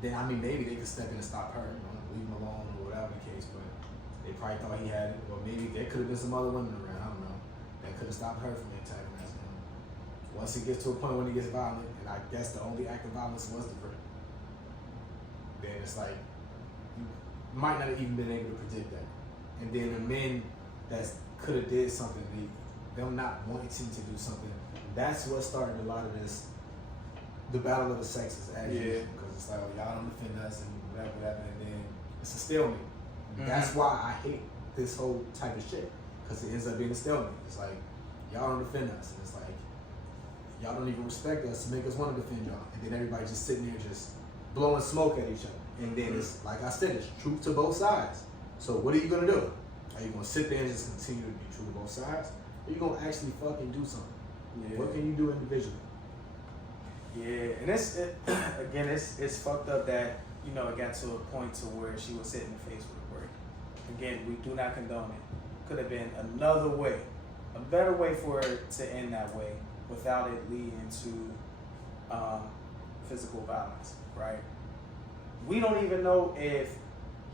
then maybe they could step in and stop her, leave him alone or whatever the case, but they probably thought he had it, or maybe there could have been some other women around, I don't know, that could have stopped her from antagonizing him. Once it gets to a point when it gets violent, and I guess the only act of violence was the brick, then it's like, you might not have even been able to predict that. And then the men that could have did something, them not wanting to do something, that's what started a lot of this, the battle of the sexes, as usual. Because it's like, oh, y'all don't defend us and whatever, and then it's a stalemate. Mhm. That's why I hate this whole type of shit, because it ends up being a stalemate. It's like, y'all don't defend us, and it's like, y'all don't even respect us to make us want to defend y'all, and then everybody just sitting there just blowing smoke at each other. And then it's, like I said, it's truth to both sides. So what are you gonna do? Are you gonna sit there and just continue to be true to both sides? Or are you gonna actually fucking do something? Yeah. What can you do individually? Yeah, and again, it's fucked up that, you know, it got to a point to where she was hitting the face with a brick. Again, we do not condone it. Could have been another way, a better way for it to end that way without it leading to physical violence, right? We don't even know if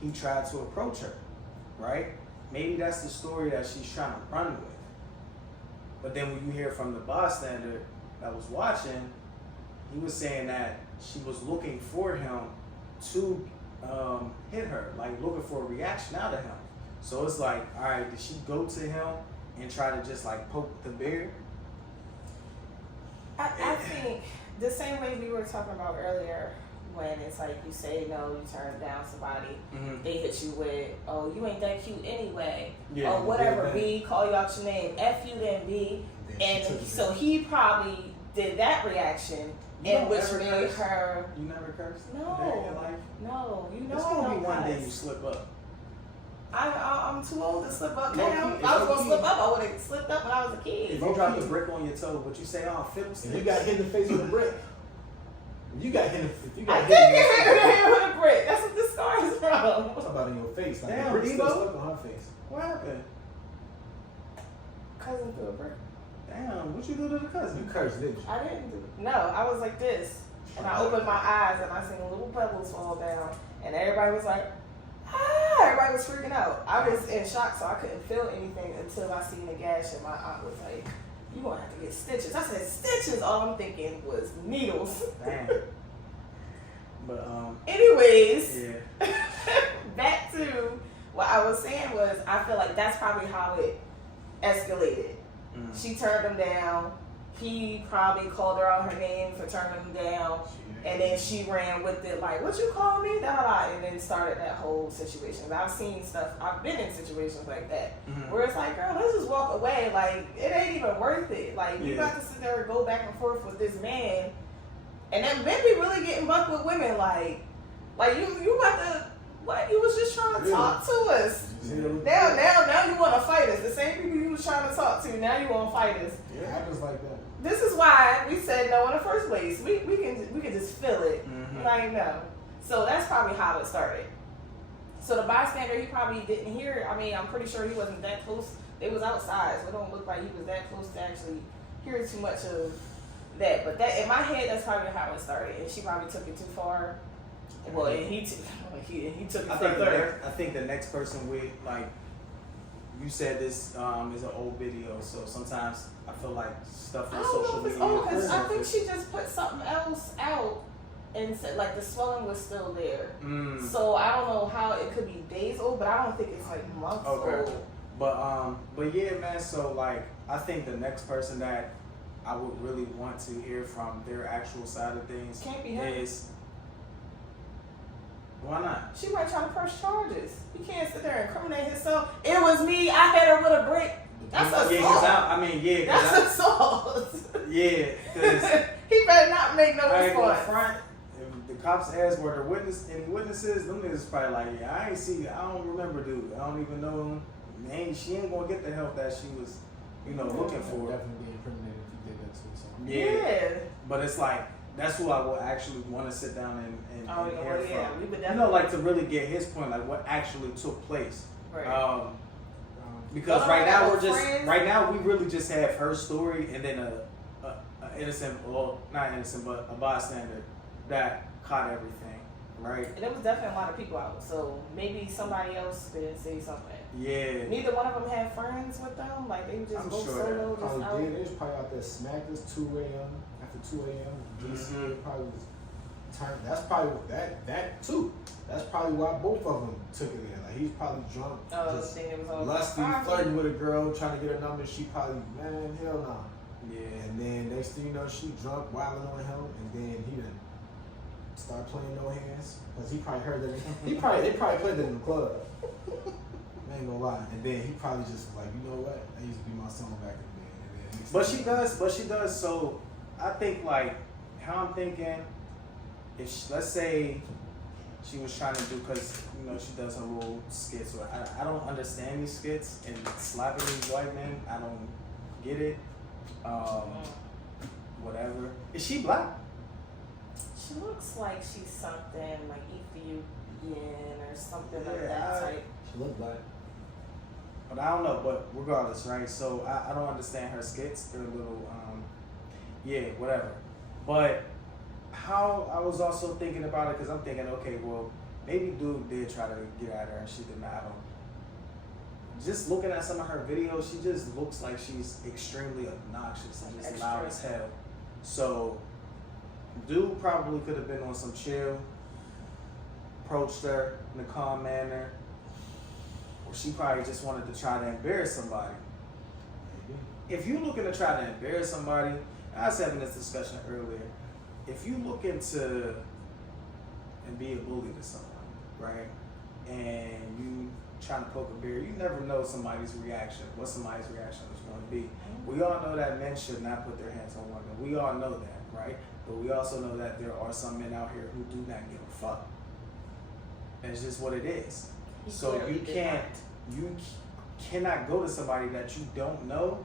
he tried to approach her, right? Maybe that's the story that she's trying to run with. But then when you hear from the bystander that was watching, he was saying that she was looking for him to hit her, like looking for a reaction out of him. So it's like, all right, did she go to him and try to just like poke the bear? I think the same way we were talking about earlier, when it's like you say no, you turn down somebody, they hit you with, oh, you ain't that cute anyway, Yeah, or whatever, yeah, B, call you out your name, F you then B, and so he probably did that reaction, You and don't which ever made curse? her, You never cursed a day in no, your life? no, you know It's I gonna don't be one day cuss. you slip up. I'm too old to slip up Low now. key, If I was low gonna key. slip up, I would have slipped up when I was a If kid. you drop the brick on your toe, would you say, oh, fiddlesticks? If you got hit in the face with a brick, if you got hit, if you got I hit, did in get the face, hit with a brick. That's what this scar is from. I'm talking about in your face. Like Damn, the brick still Debo. stuck on her face. What happened? Cousin threw a brick. Damn, what you do to the cousin? You cursed, didn't you? I didn't do it. No, I was like this. And I opened my eyes and I seen little pebbles fall down. And everybody was like, ah! Everybody was freaking out. I was in shock, so I couldn't feel anything until I seen the gash. And my aunt was like, you gonna have to get stitches. I said, stitches? All I'm thinking was needles. Damn. But, Anyways, yeah. back to what I was saying was, I feel like that's probably how it escalated. She turned him down. He probably called her out her name for turning him down. And then she ran with it like, what you call me? Da, da, da. And then started that whole situation. I've seen stuff, I've been in situations like that. Where it's like, girl, let's just walk away. Like, it ain't even worth it. Like, you got to sit there and go back and forth with this man. And then men be really getting bucked with women. Like you about to, what? You was just trying to talk to us. Now you want to fight us. The same people you was trying to talk to, now you want to fight us. Yeah, it happens like that. This is why we said no in the first place. We can just feel it. Like, no. So that's probably how it started. So the bystander, he probably didn't hear it. I mean, I'm pretty sure he wasn't that close. They was outside, so it don't look like he was that close to actually hear too much of that. But that, in my head, that's probably how it started. And she probably took it too far. Well, and he took it further. I think the next person with, like, you said this is an old video, so sometimes I feel like stuff I on don't know social if it's media. old, because I think she just put something else out and said, like, the swelling was still there. So I don't know how it could be days old, but I don't think it's like months old. But yeah, man. So like, I think the next person that I would really want to hear from their actual side of things Can't be her. is, why not? She might try to press charges. You can't sit there and incriminate himself. It was me. I hit her with a brick. That's assault. Yeah, cause That's assault. Yeah, because He better not make no I ain't gonna response. front. If the cops ask were there any witnesses, them niggas probably like, yeah, I ain't see, I don't remember dude. I don't even know him. She ain't gonna get the help that she was, looking for. Definitely be incriminated if you did that too. So. Yeah. But it's like, that's who I would actually want to sit down and hear from. We would definitely. Like to really get his point, like what actually took place. Right. Because But right I now have friends- right now we really just have her story and then a innocent, well, not innocent, but a bystander that caught everything, right? And there was definitely a lot of people out, so maybe somebody else didn't say something. Yeah. Neither one of them had friends with them. Like, they just I'm go sure solo, just Probably out. did. They was probably out there smacked us 2 a.m. After 2 a.m. DC probably was turned. That's probably that too. That's probably why both of them took it in. Like, he's probably drunk, just Thing it was all lusty, flirting with a girl, trying to get her number. She probably, man, hell no. Yeah. And then next thing you know, she drunk, wilding on him, and then he done start playing no hands because he probably heard that. They probably played that in the club. I ain't gonna lie. And then he probably just was like, you know what? That used to be my song back in the day. And then But she does. So I think like how I'm thinking, if she, let's say she was trying to do, because you know she does her little skits. Or I don't understand these skits and slapping these white men. I don't get it. Whatever. Is she black? She looks like she's something like Ethiopian or something like Yeah, that type. she looked black. But I don't know. But regardless, right? So I don't understand her skits. They're a little, yeah, whatever. But how I was also thinking about it, because I'm thinking, okay, well, maybe dude did try to get at her and she denied him. Just looking at some of her videos, she just looks like she's extremely obnoxious and just loud as hell. So, dude probably could have been on some chill, approached her in a calm manner, or she probably just wanted to try to embarrass somebody. If you're looking to try to embarrass somebody, I was having this discussion earlier. If you look into and be a bully to someone, right, and you trying to poke a bear, you never know somebody's reaction, what somebody's reaction is going to be. We all know that men should not put their hands on women. We all know that, right? But we also know that there are some men out here who do not give a fuck. And it's just what it is. So you cannot go to somebody that you don't know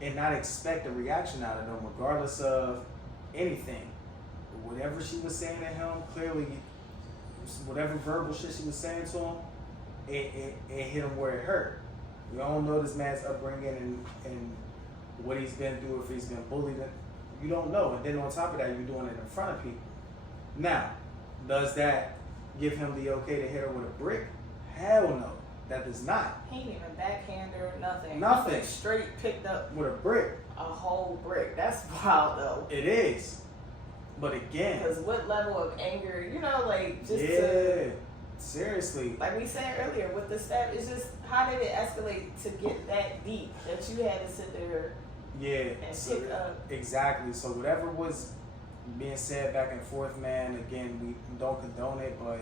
and not expect a reaction out of them, regardless of anything. Whatever she was saying to him, clearly, whatever verbal shit she was saying to him, it hit him where it hurt. We all know this man's upbringing and what he's been through, if he's been bullied. You don't know. And then on top of that, you're doing it in front of people. Now, does that give him the okay to hit her with a brick? Hell no. That does not. He ain't even backhand her, nothing. Nothing. He straight picked up With a brick. a whole brick. That's wild though. It is. But again. Because what level of anger, you know, like just Yeah. to, Seriously. like we said earlier with the stab, it's just how did it escalate to get that deep that you had to sit there Yeah. and So pick up? exactly. So whatever was being said back and forth, man, again, we don't condone it, but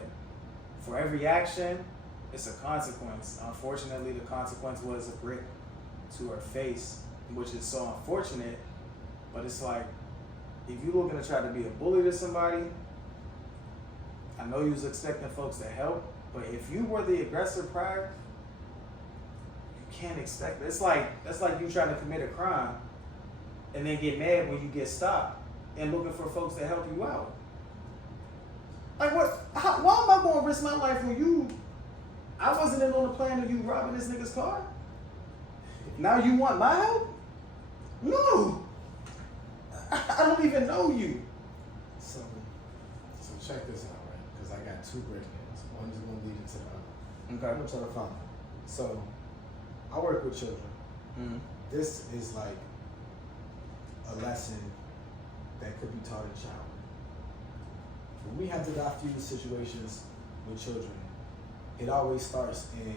for every action, it's a consequence. Unfortunately, the consequence was a brick to her face, which is so unfortunate. But it's like, if you're looking to try to be a bully to somebody, I know you was expecting folks to help, but if you were the aggressor prior, you can't expect it. It's like, that's like you trying to commit a crime and then get mad when you get stopped and looking for folks to help you out. Like what? Why am I going to risk my life when you? I wasn't in on the plan of you robbing this nigga's car. Now you want my help? No. I don't even know you. So check this out, right? Because I got two breakdowns. One is going to lead into the other. Okay. I'm going to try to follow. So I work with children. Mm-hmm. This is like a lesson that could be taught in childhood. When we have to diffuse situations with children, it always starts in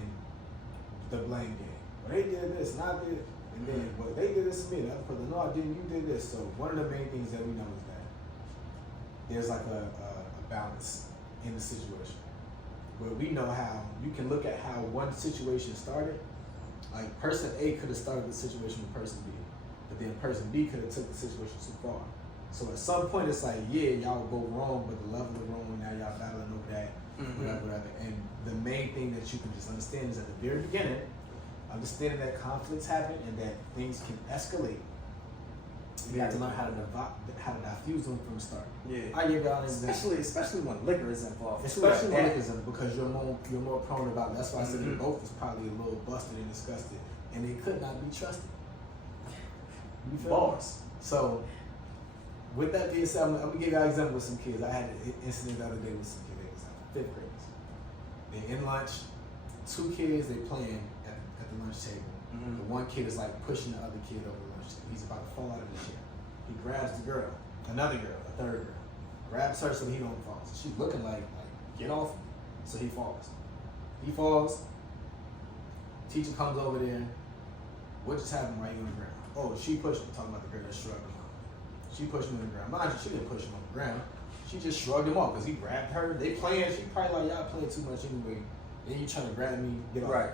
the blame game. Well, they did this, and I did, and then well, they did this to me. The other person, no, I didn't. You did this. So one of the main things that we know is that there's like a balance in the situation where we know how you can look at how one situation started. Like person A could have started the situation with person B, but then person B could have took the situation too far. So at some point it's like, yeah, y'all go wrong, but the level of wrong, now y'all battling over that, whatever. And the main thing that you can just understand is at the very beginning, understanding that conflicts happen and that things can escalate. You have to learn how to diffuse them from the start. Yeah. I give y'all an example. Especially when liquor is involved. Especially Like that. liquorism, because you're more prone about it. That's why I said you both is probably a little busted and disgusted, and they could not be trusted. You feel me? Bars. So, with that being said, I'm gonna give you an example with some kids. I had an incident the other day with some kids. They was like 5th graders. They're in lunch. 2 kids, they playing at the lunch table. Mm-hmm. The one kid is like pushing the other kid over the lunch table. He's about to fall out of the chair. He grabs the girl, another girl, a 3rd girl. Grabs her so he don't fall. So she's looking like get off me. So he falls. He falls. Teacher comes over there. What just happened? Why you on the ground? Oh, she pushed him. Talking about the girl that's struggling. She pushed him on the ground. Mind you, she didn't push him on the ground. she just shrugged him off because he grabbed her. They playing. She probably like, y'all playing too much anyway. Then you trying to grab me, get off. Right.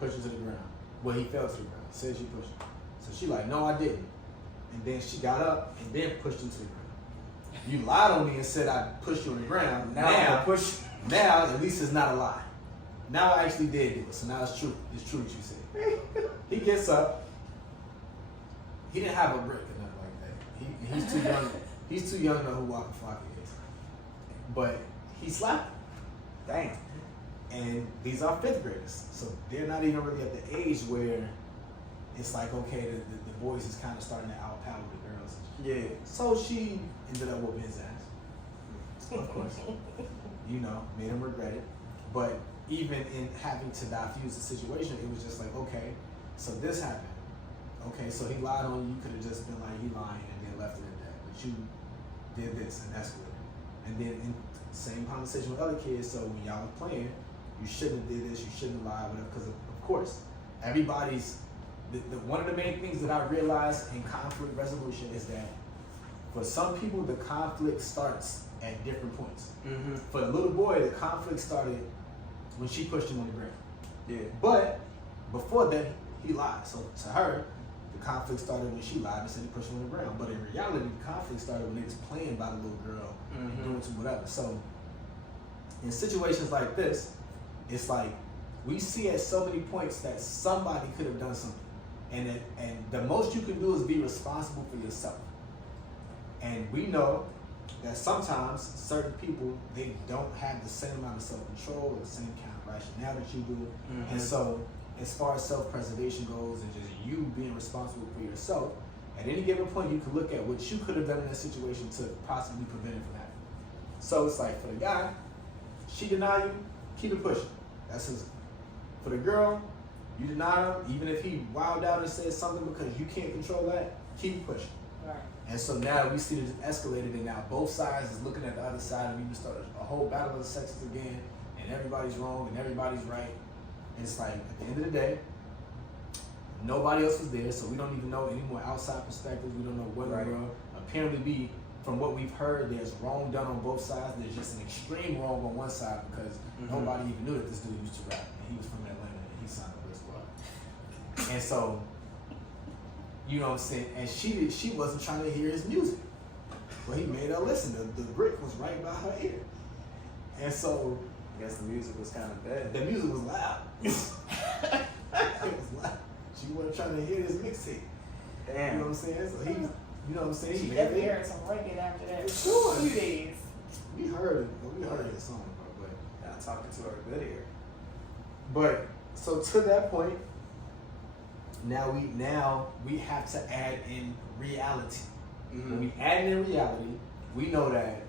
Push him to the ground. Well, he fell to the ground. Said she pushed him. So she like, no, I didn't. And then she got up and then pushed him to the ground. You lied on me and said I pushed you on the ground. Now at least it's not a lie. Now I actually did do it. So now it's true. It's true what you said. He gets up. He didn't have a brick or nothing like that. He's too young. He's too young to know who Waka Flocka is. But he slapped him. Dang. And these are 5th graders. So they're not even really at the age where it's like, okay, the boys is kind of starting to outpower the girls. Yeah. So she ended up whooping his ass. Of course. You know, made him regret it. But even in having to diffuse the situation, it was just like, okay, so this happened. Okay, so he lied on you. You could have just been like, he lying, and then left it at that. But you did this, and that's good. And then in same conversation with other kids, so when y'all were playing, you shouldn't have did this, you shouldn't have lied, whatever, because of course, everybody's, one of the main things that I realized in conflict resolution is that for some people, the conflict starts at different points. Mm-hmm. For the little boy, the conflict started when she pushed him on the ground. Yeah. But before that, he lied. So to her, the conflict started when she lied and said he pushed him on the ground. But in reality, the conflict started when they was playing by the little girl and doing some whatever. So in situations like this, it's like we see at so many points that somebody could have done something. And the most you can do is be responsible for yourself. And we know that sometimes certain people, they don't have the same amount of self-control or the same kind of rationale that you do. Mm-hmm. And so as far as self-preservation goes and just you being responsible for yourself, at any given point you can look at what you could have done in that situation to possibly prevent it from happening. So it's like for the guy, she denied you, keep it pushing. That's his. For the girl, you deny him, even if he wilded out and said something because you can't control that, keep it pushing. Right. And so now we see that it's escalated, and now both sides is looking at the other side, and we can start a whole battle of the sexes again, and everybody's wrong and everybody's right. And it's like at the end of the day, nobody else was there, so we don't even know any more outside perspectives. We don't know what Right. the world apparently from what we've heard, there's wrong done on both sides. There's just an extreme wrong on one side because nobody even knew that this dude used to rap, and he was from Atlanta, and he signed up Brick Squaaaad. And so, you know what I'm saying? And she wasn't trying to hear his music. But he made her listen. The brick was right by her ear. And so I guess the music was kind of bad. the music was loud. It was loud. She wasn't trying to hear this mixtape. Damn. You know what I'm saying? So he, you know what I'm saying? She He definitely made heard some reggae after that. For sure. A few days. We heard it. We heard the song, bro. But Y'all talking to her good ear. But so to that point, now we have to add in reality. When we add in reality, we know that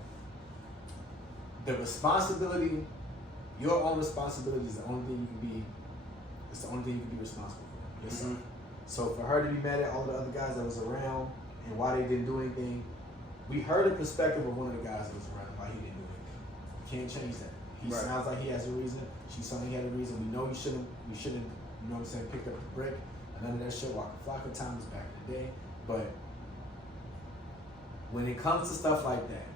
the responsibility, your own responsibility is the only thing you can be. It's the only thing you can be responsible for yourself. So for her to be mad at all the other guys that was around and why they didn't do anything, we heard the perspective of one of the guys that was around why he didn't do anything. Can't change that. He Right. sounds like he has a reason. She sounds like he had a reason. We know we shouldn't, you know what I'm saying, pick up the brick. None of that shit. Waka Flocka time was back in the day. But when it comes to stuff like that,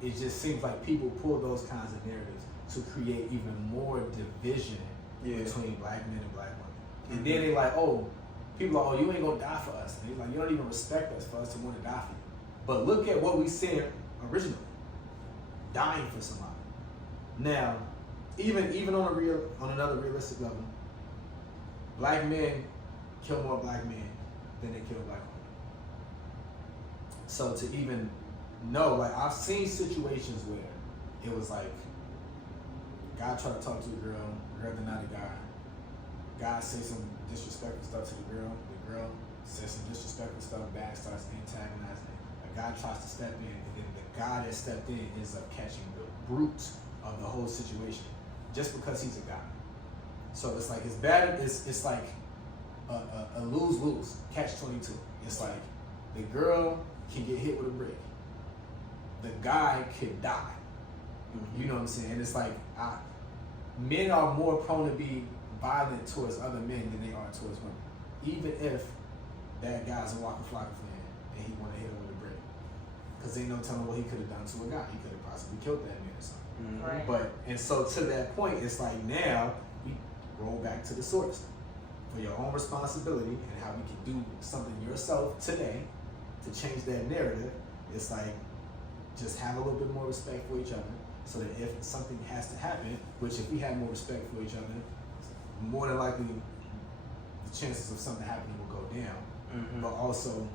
it just seems like people pull those kinds of narratives to create even more division between black men and black women. And then they're like, oh, people are, oh, you ain't gonna die for us. And he's like, you don't even respect us for us to want to die for you. But look at what we said originally. Dying for somebody. Now, even on another realistic level, black men kill more black men than they kill black women. So to even know, like I've seen situations where it was like, guy tried to talk to a girl denied the guy say some disrespectful stuff to the girl says some disrespectful stuff back, starts antagonizing it. A guy tries to step in, and then the guy that stepped in ends up catching the root of the whole situation just because he's a guy. So it's like, it's bad, it's like a lose-lose, catch-22. It's like the girl can get hit with a brick. The guy could die. You know what I'm saying? And it's like, men are more prone to be violent towards other men than they are towards women. Even if that guy's a Waka Flocka fan and he want to hit her with a brick. because ain't no telling what he could have done to a guy. He could have possibly killed that man or something. Right. But, and so to that point, it's like now we roll back to the source for your own responsibility and how we can do something yourself today to change that narrative. It's like, just have a little bit more respect for each other so that if something has to happen, which if we have more respect for each other, more than likely the chances of something happening will go down. But also,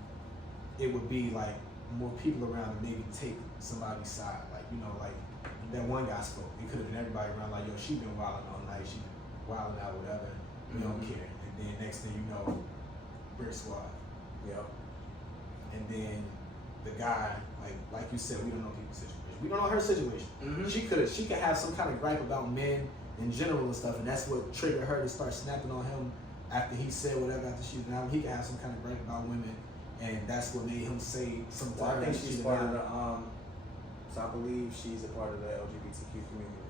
it would be like more people around to maybe take somebody's side. Like, you know, like that one guy spoke. It could have been everybody around like, yo, she been wilding all night. She been wilding out, whatever. We don't care. And then next thing you know, Brick Squaaaad. Yep. And then the guy, like you said, we don't know people's situation. We don't know her situation. She could have some kind of gripe about men in general and stuff, and that's what triggered her to start snapping on him after he said whatever after she denied him. He could have some kind of gripe about women, and that's what made him say something. Well, I think she's part of the so I believe she's a part of the LGBTQ community.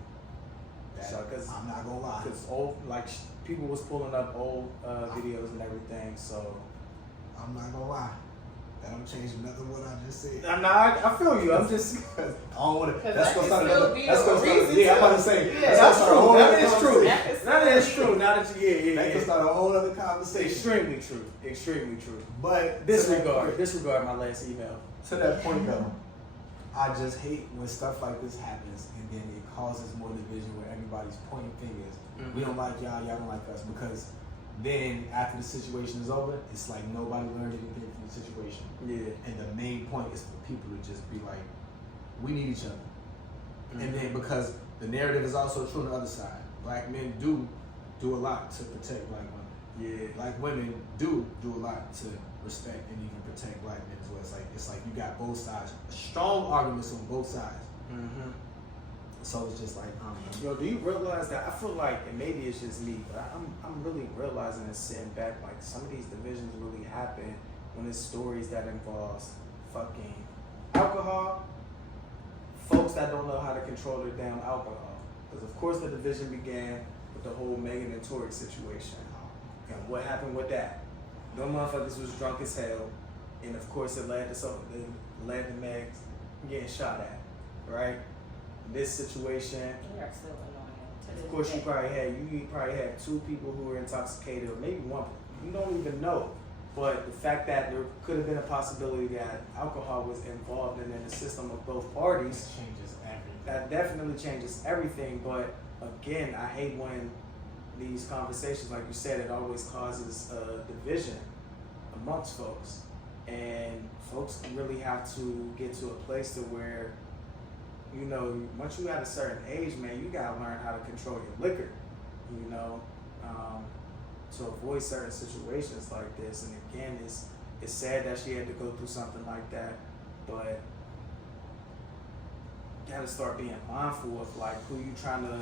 So, cause I'm not gonna lie. Because people was pulling up old videos and everything, so I'm not gonna lie. That don't change nothing what I just said. I feel you. I'm just I don't want to. That's gonna start still another. be That's a gonna start. reason Yeah, I'm to- about to say. Yeah, That's that's gonna start a true. whole That other is true. conversation. That is true. Now that you, That can start a whole other conversation. extremely true. Extremely true. But Disregard my last email. To that point though, I just hate when stuff like this happens and then it causes more division where everybody's pointing fingers. We don't like y'all don't like us, because then after the situation is over, it's like nobody learned anything from the situation. Yeah. And the main point is for people to just be like, we need each other. And then because the narrative is also true on the other side. Black men do a lot to protect black women. Yeah. Black women do a lot to respect and even protect black men as well. It's like you got both sides, strong arguments on both sides. So it's just like, Yo, do you realize that? I feel like, and maybe it's just me, but I'm really realizing and sitting back, like some of these divisions really happen when it's stories that involves fucking alcohol, folks that don't know how to control their damn alcohol. Because of course the division began with the whole Megan and Tory situation. And what happened with that? Them motherfuckers was drunk as hell, and of course it led to Meg getting shot at, right? This situation, We are still annoying. To of course, you probably had two people who were intoxicated, or maybe one. You don't even know. But the fact that there could have been a possibility that alcohol was involved in the system of both parties, changes everything. that definitely changes everything. But again, I hate when these conversations, like you said, it always causes division amongst folks. And folks really have to get to a place to where, you know, once you at a certain age, man, you gotta learn how to control your liquor, you know, to avoid certain situations like this. And again, it's sad that she had to go through something like that, but you gotta start being mindful of like who you trying to,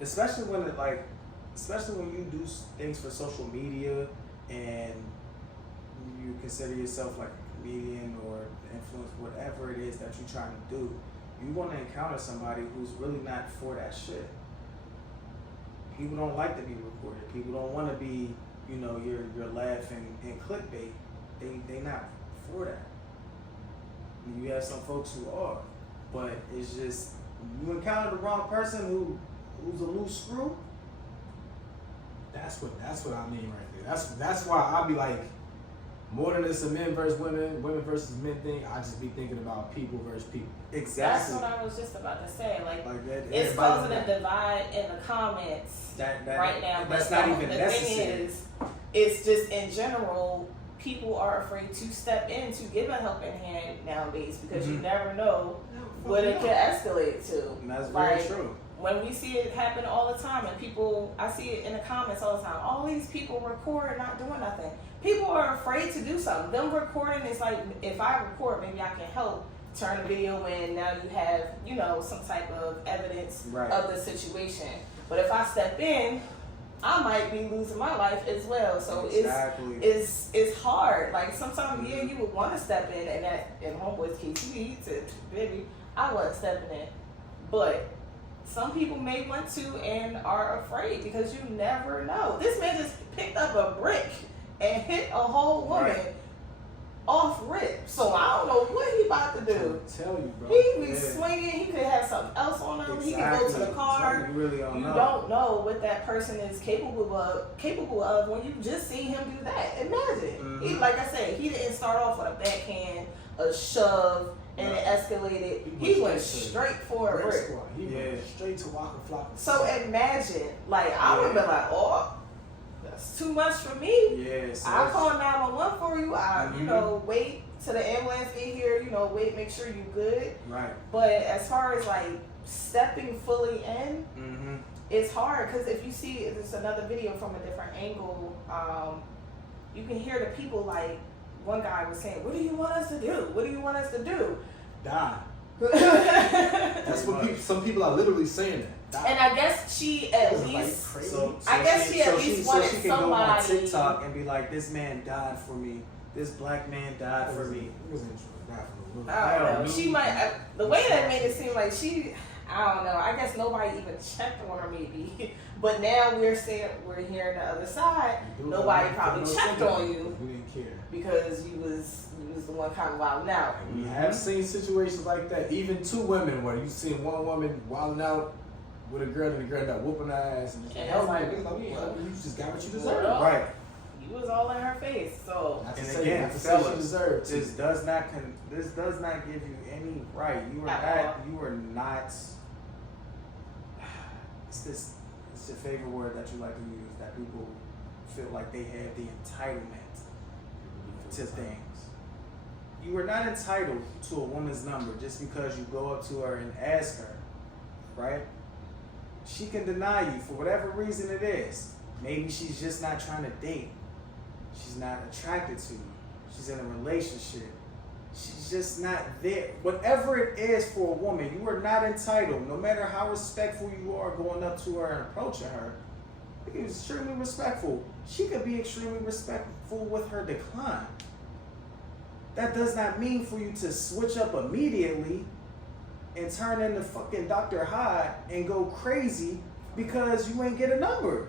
especially when you do things for social media and you consider yourself like a comedian or influence, whatever it is that you're trying to do. You want to encounter somebody who's really not for that shit. People don't like to be recorded. People don't want to be, you know, your laugh and clickbait. They not for that. And you have some folks who are, but it's just you encounter the wrong person who's a loose screw. That's what I mean right there. That's why I be like, more than it's a men versus women versus men thing, I just be thinking about people versus people. Exactly. That's what I was just about to say. Like that, it's causing a divide in the comments right now. That's but not even the necessary. thing is, it's just in general, people are afraid to step in to give a helping hand nowadays because you never know what it could escalate to. And that's very Like, true. When we see it happen all the time, and people, I see it in the comments all the time. All these people record not doing nothing. People are afraid to do something. Them recording is like, if I record, maybe I can help turn the video in. Now you have, you know, some type of evidence of the situation. But if I step in, I might be losing my life as well. So it's hard. Like sometimes, yeah, you would want to step in, and that in Homeboy's case, he said, baby, I wasn't stepping in, but some people may want to and are afraid because you never know. This man just picked up a brick and hit a whole woman off rip. So I don't know what he about to do. Tell you, bro. He be Yeah. swinging. He could have something else on him. He can go to the car. You really don't You know. don't know what that person is capable of when you just see him do that. Imagine. He, like I said, he didn't start off with a backhand, a shove, and it escalated. He went straight for a Brick brick. Squaaaad. He went straight to Waka Flocka. So imagine, like, I would have been like, oh, that's too much for me. Yeah, so I'll call 911 for you. You Mhm. know, wait till the ambulance get here. You know, wait, make sure you good. right. But as far as like stepping fully in, Mm-hmm. it's hard because if you see there's another video from a different angle, you can hear the people like one guy was saying, "What do you want us to do? What do you want us to do?" Die. That's what people. Some people are literally saying that. Die. And I guess she at Isn't that least. crazy? So I guess she at least so wanted she can go on somebody- TikTok and be like, "This man died for me. This black man died for me." It wasn't trying to die for the I don't know. woman. She might. The way that made it seem like she. I don't know. I guess nobody even checked on her, maybe. But now we're hearing the other side. Nobody probably checked on you We didn't care. because you was the one kind of wilding out. We have seen situations like that. Even two women where you see one woman wilding out with a girl and the girl that whooping her ass and just And hell, it's like, like, you just got what you Well, deserve. Right. You was all in her face. So Not to And say, again, not to say she fellas, deserved to. This does not give you any right. You are At not. You are not. It's your favorite word that you like to use. That people feel like they have the entitlement to things. You are not entitled to a woman's number just because you go up to her and ask her, right? She can deny you for whatever reason it is. Maybe she's just not trying to date. She's not attracted to you. She's in a relationship. She's just not there. Whatever it is for a woman, you are not entitled, no matter how respectful you are going up to her and approaching her. Be extremely respectful. She could be extremely respectful with her decline. That does not mean for you to switch up immediately and turn into fucking Dr. Hyde and go crazy because you ain't get a number.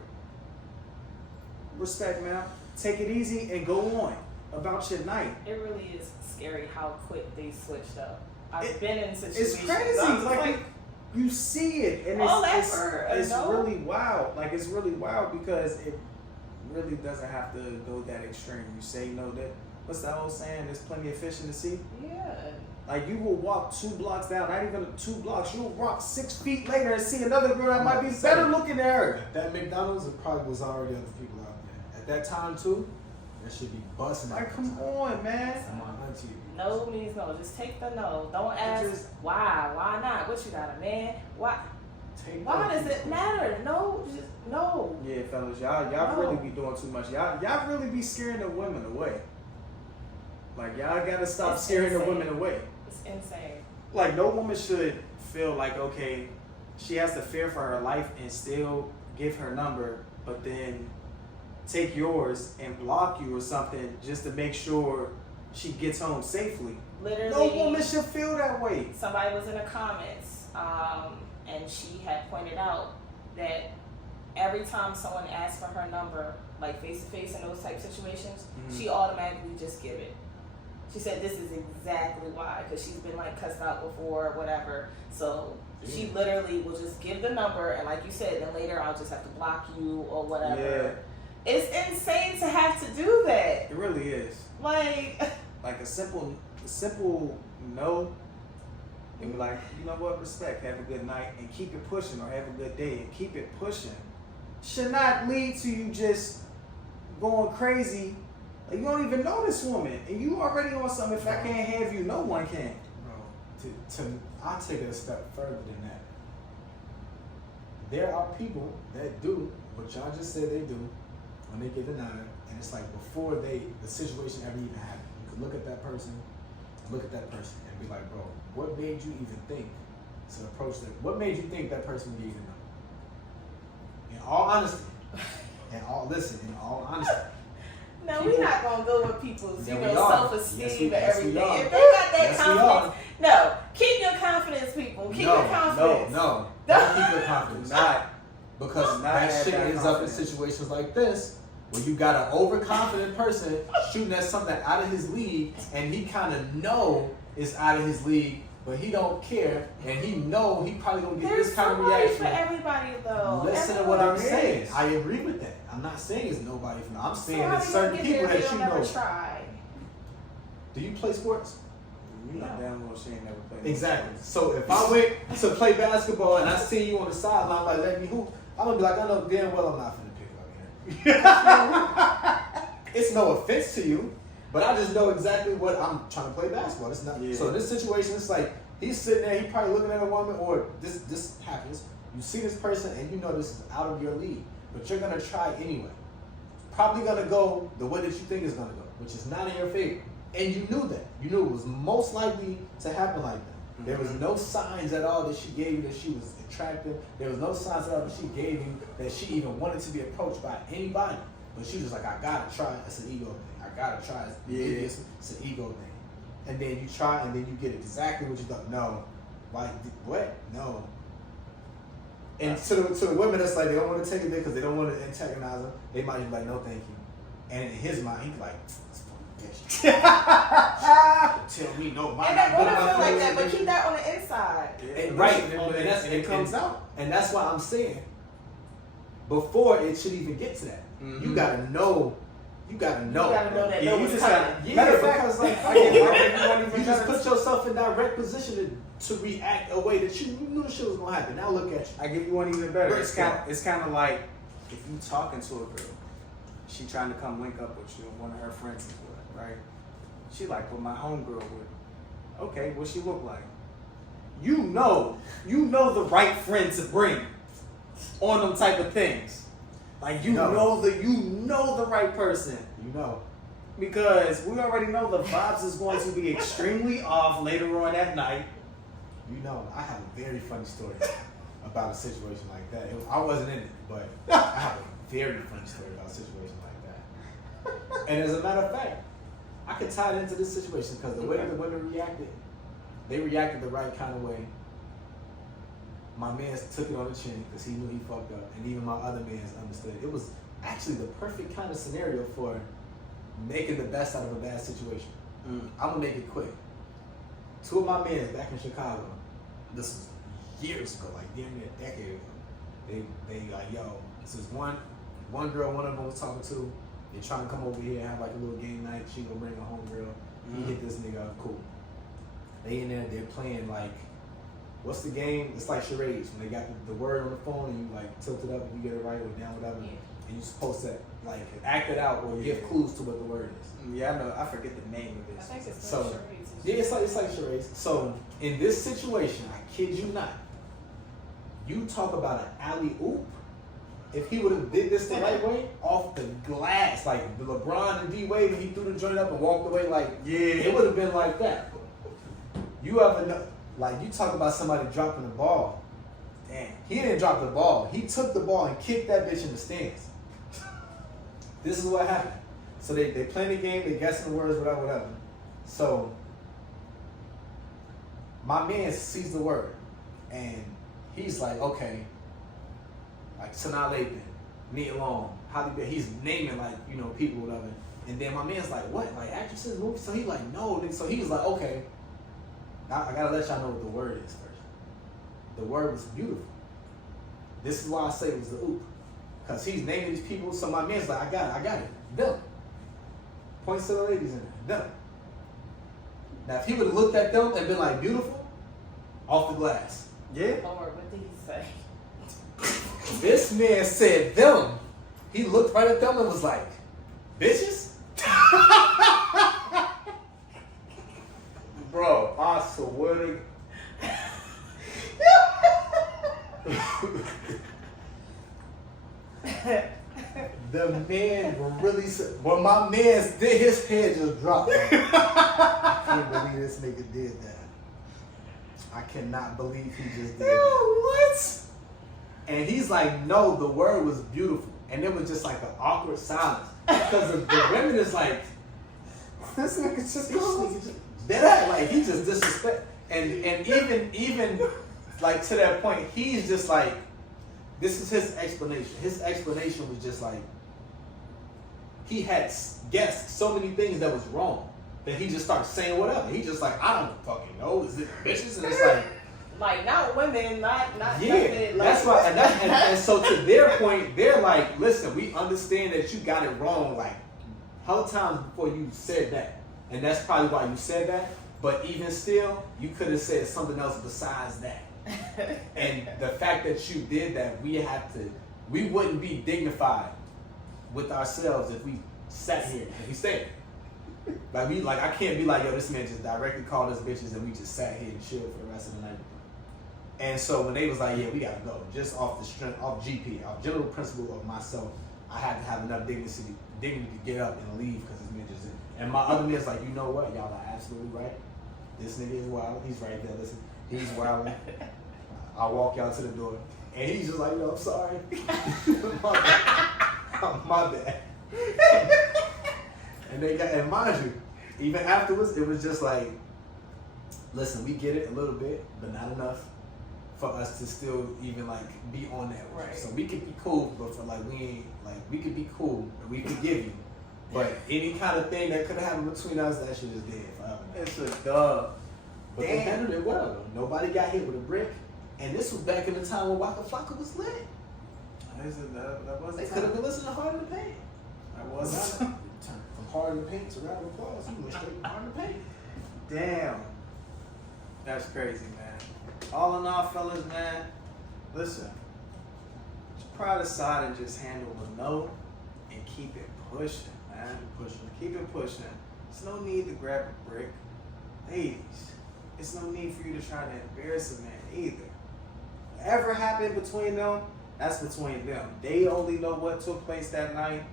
Respect, man. Take it easy and go on about your night. it really is scary how quick they switched up. I've been in situations. It's crazy. I'm Like you see it, and All that it's for a it's no? really wild. Like it's really wild because it really doesn't have to go that extreme. You say no. That what's that old saying? There's plenty of fish in the sea. yeah. Like you will walk 2 blocks down, not even 2 blocks. You'll walk 6 feet later and see another girl that might be better looking than her. At that McDonald's, it probably was already other people out there. At that time too, there should be busting. Like come on, man. Come on, auntie. No means no. Just take the no. Don't ask just- why. Why not? What you got a man? Why? Take Why that. does it matter? No. Just no. Yeah, fellas, y'all No. really be doing too much. Y'all really be scaring the women away. Like y'all gotta stop It's scaring the insane. women away. It's insane. Like no woman should feel like okay, she has to fear for her life and still give her number, but then take yours and block you or something just to make sure she gets home safely. Literally. No woman should feel that way. Somebody was in the comments, and she had pointed out that every time someone asks for her number, like face to face in those type situations, she automatically just give it. She said this is exactly why, because she's been like cussed out before or whatever. So she literally will just give the number, and like you said, then later I'll just have to block you or whatever. It's insane to have to do that. It really is. Like Like a simple no, and be like, you know what, respect, have a good night, and keep it pushing, or have a good day, and keep it pushing, should not lead to you just going crazy. Like, you don't even know this woman, and you already on something. If I can't have you, no one can. Bro, I'll take it a step further than that. There are people that do what y'all just said they do when they get denied, and it's like before the situation ever even happened. You could look at that person, and be like, bro, what made you even think to approach them? What made you think that person would even know? In all honesty, in all honesty. no, People- we're not gonna go with people's, Yeah, you we know, are. self-esteem Yes, we- and yes, we everything. are. If they got that Yes, we confidence, no, keep your confidence, people. Keep your confidence. No, don't keep your confidence. Not Because Not that have shit that ends up in confidence. situations like this where you got an overconfident person shooting at something out of his league, and he kind of know it's out of his league, but he don't care, and he know he probably gonna get this kind of reaction. for everybody though. Listen to what I'm saying. I agree with that. I'm not saying it's nobody from. I'm saying there's certain people that you know. Try. Do you play sports? You know damn well she ain't never played. Exactly. So if I went to play basketball and I see you on the sideline, like let me hoop, I'm gonna be like, I know damn well I'm not finna pick up here. It's no offense to you, but I just know exactly what I'm trying to play basketball. It's not. Yeah. So in this situation, it's like he's sitting there, he probably looking at a woman, or this happens. You see this person and you know this is out of your league, but you're gonna try anyway. Probably gonna go the way that you think it's gonna go, which is not in your favor. And you knew that. You knew it was most likely to happen like that. There was no signs at all that she gave you that she was attractive. There was no signs at all that she gave you that she even wanted to be approached by anybody. But she was like, I gotta try. It's an ego thing. I gotta try. It's an ego thing. And then you try, and then you get exactly what you thought. No, like what? No. And to the women that's like they don't want to take it there because they don't want to antagonize them. They might be like, no, thank you. And in his mind, he's like, tell me no. And that woman feel like that, but keep that on the inside. And, right, and it comes out. And that's why I'm saying, before it should even get to that, you gotta know. You gotta know. You gotta know that Yeah, no you one's just coming. gotta. Matter of fact, because like you just put yourself in direct position to react a way that you knew shit was gonna happen. Now look at you. I give you one even better. Brick It's kind of like if you talking to a girl, she trying to come link up with you, and one of her friends is with her, right? She like, well, my homegirl would. Okay, what she look like? You know the right friend to bring on them type of things. Like you know the right person. You know. Because we already know the vibes is going to be extremely off later on that night. You know, I have a very funny story about a situation like that. I wasn't in it, but I have a very funny story about a situation like that. And as a matter of fact, I could tie it into this situation because the way the women reacted, they reacted the right kind of way. My man took it on the chin because he knew he fucked up, and even my other mans understood. It was actually the perfect kind of scenario for making the best out of a bad situation. I'm gonna make it quick. Two of my mans back in Chicago, this was years ago, like damn near a decade ago. They like, yo, this is one girl, one of them was talking to. They trying to come over here and have like a little game night. She gonna bring a home girl. He hit this nigga up, cool. They in there, they're playing like, what's the game? It's like charades. When they got the word on the phone and you like tilt it up and you get it right or down, whatever. And you're supposed to like act it out or give clues to what the word is. Yeah, I know. I forget the name of this. I think it's So, charades. yeah, it's like charades. So in this situation, I kid you not, you talk about an alley oop. If he would have did this the right way, off the glass, like the LeBron and D Wade, and he threw the joint up and walked away, like it would have been like that. You ever know? Like you talk about somebody dropping the ball. Damn, he didn't drop the ball. He took the ball and kicked that bitch in the stands. This is what happened. So they playing the game, they guessing the words, whatever. So my man sees the word, and he's like, okay, like Sanaa Lathan, Nia Long, Holly Berry. He's naming like people, whatever. And then my man's like, what? Like actresses, movies? So he like, no. So he was like, okay. I gotta let y'all know what the word is first. The word was beautiful. This is why I say it was the oop. Because he's naming these people, so my man's like, I got it. Done. Points to the ladies in there. Done. Now if he would have looked at them and been like, beautiful, off the glass. Yeah. Lord, what did he say? This man said them. He looked right at them and was like, bitches? Bro, I swear to the man really said, well, my man did, his head just dropped. I can't believe this nigga did that. I cannot believe he just did that. What? And he's like, no, the word was beautiful. And it was just like an awkward silence. Because the women is like, this nigga just goes. That like he just disrespect. And even like to that point, he's just like, this is his explanation. His explanation was just like, he had guessed so many things that was wrong that he just started saying whatever. He just like, I don't fucking know. Is it bitches? And it's like, not women, not yeah. nothing, That's why. And so to their point, they're like, listen, we understand that you got it wrong. Like, how times before you said that, and that's probably why you said that. But even still, you could have said something else besides that. And the fact that you did that, we wouldn't be dignified with ourselves if we sat here and we stayed. Like I can't be like, yo, this man just directly called us bitches and we just sat here and chilled for the rest of the night. And so when they was like, yeah, we gotta go, just off the strength, off GP, off general principle of myself, I had to have enough dignity to get up and leave because this man just did. And my other man's like, you know what, y'all are absolutely right. This nigga is wild. He's right there. Listen, he's wild. I'll walk y'all to the door. And he's just like, yo, I'm sorry. My bad. My bad. And mind you, even afterwards, it was just like, listen, we get it a little bit, but not enough for us to still even like be on that. Right. So we could be cool, but for like, we could be cool and we could give you. But any kind of thing that could have happened between us, that shit is dead forever. It's a dub. But they handled it well. Nobody got hit with a brick. And this was back in the time when Waka Flocka was lit. That was They the could have time. been listening to Hard in the Paint. That was the time. From Hard in the Paint to Round of Applause, you went straight to Hard in the Paint. Damn. That's crazy, man. All in all, fellas, man, listen. Just pride aside and just handle the no and keep it pushing, man. Keep it pushing. There's no need to grab a brick. Ladies, it's no need for you to try to embarrass a man either. Whatever happened between them, that's between them. They only know what took place that night.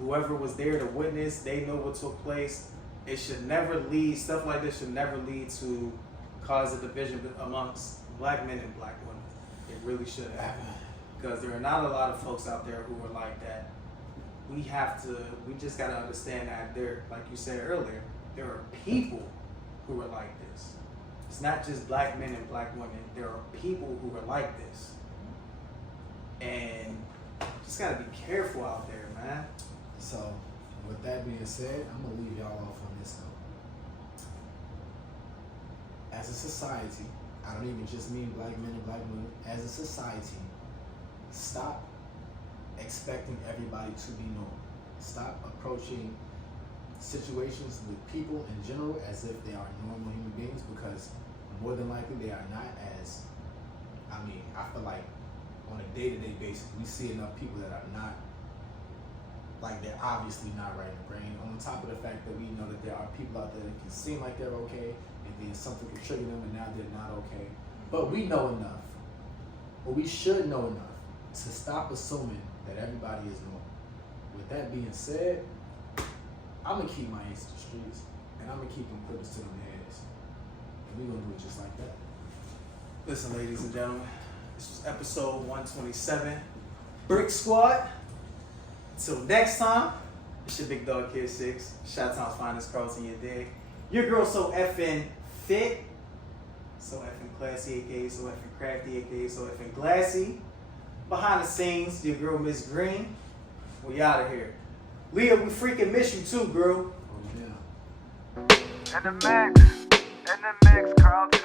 Whoever was there to witness, they know what took place. It should never lead, stuff like this should never lead to cause a division amongst black men and black women. It really should happen. Because there are not a lot of folks out there who are like that. We just gotta understand that there, like you said earlier, there are people who are like this. It's not just black men and black women. There are people who are like this. And just gotta be careful out there, man. So, with that being said, I'm gonna leave y'all off on this note. As a society, I don't even just mean black men and black women. As a society, stop expecting everybody to be normal. Stop approaching situations with people in general as if they are normal human beings, because more than likely they are not. I feel like on a day-to-day basis, we see enough people that are not, like they're obviously not right in the brain. On top of the fact that we know that there are people out there that can seem like they're okay, and then something can trigger them and now they're not okay. But we know enough, or we should know enough, to stop assuming that everybody is normal. With that being said, I'm gonna keep my ass to the streets, and I'm gonna keep them clippers to them heads, and we're gonna do it just like that. Listen, ladies and gentlemen, this was episode 127, Brick Squaad. Till next time, it's your big dog Kid 6, Chi-Town's finest Carlton, you dig? Your girl so effing fit, so effing classy, aka so effing crafty, aka so effing glassy. Behind the scenes, your girl Miss Green. We out of here. Leah, we freaking miss you too, girl. Oh yeah. In the mix, Carlton.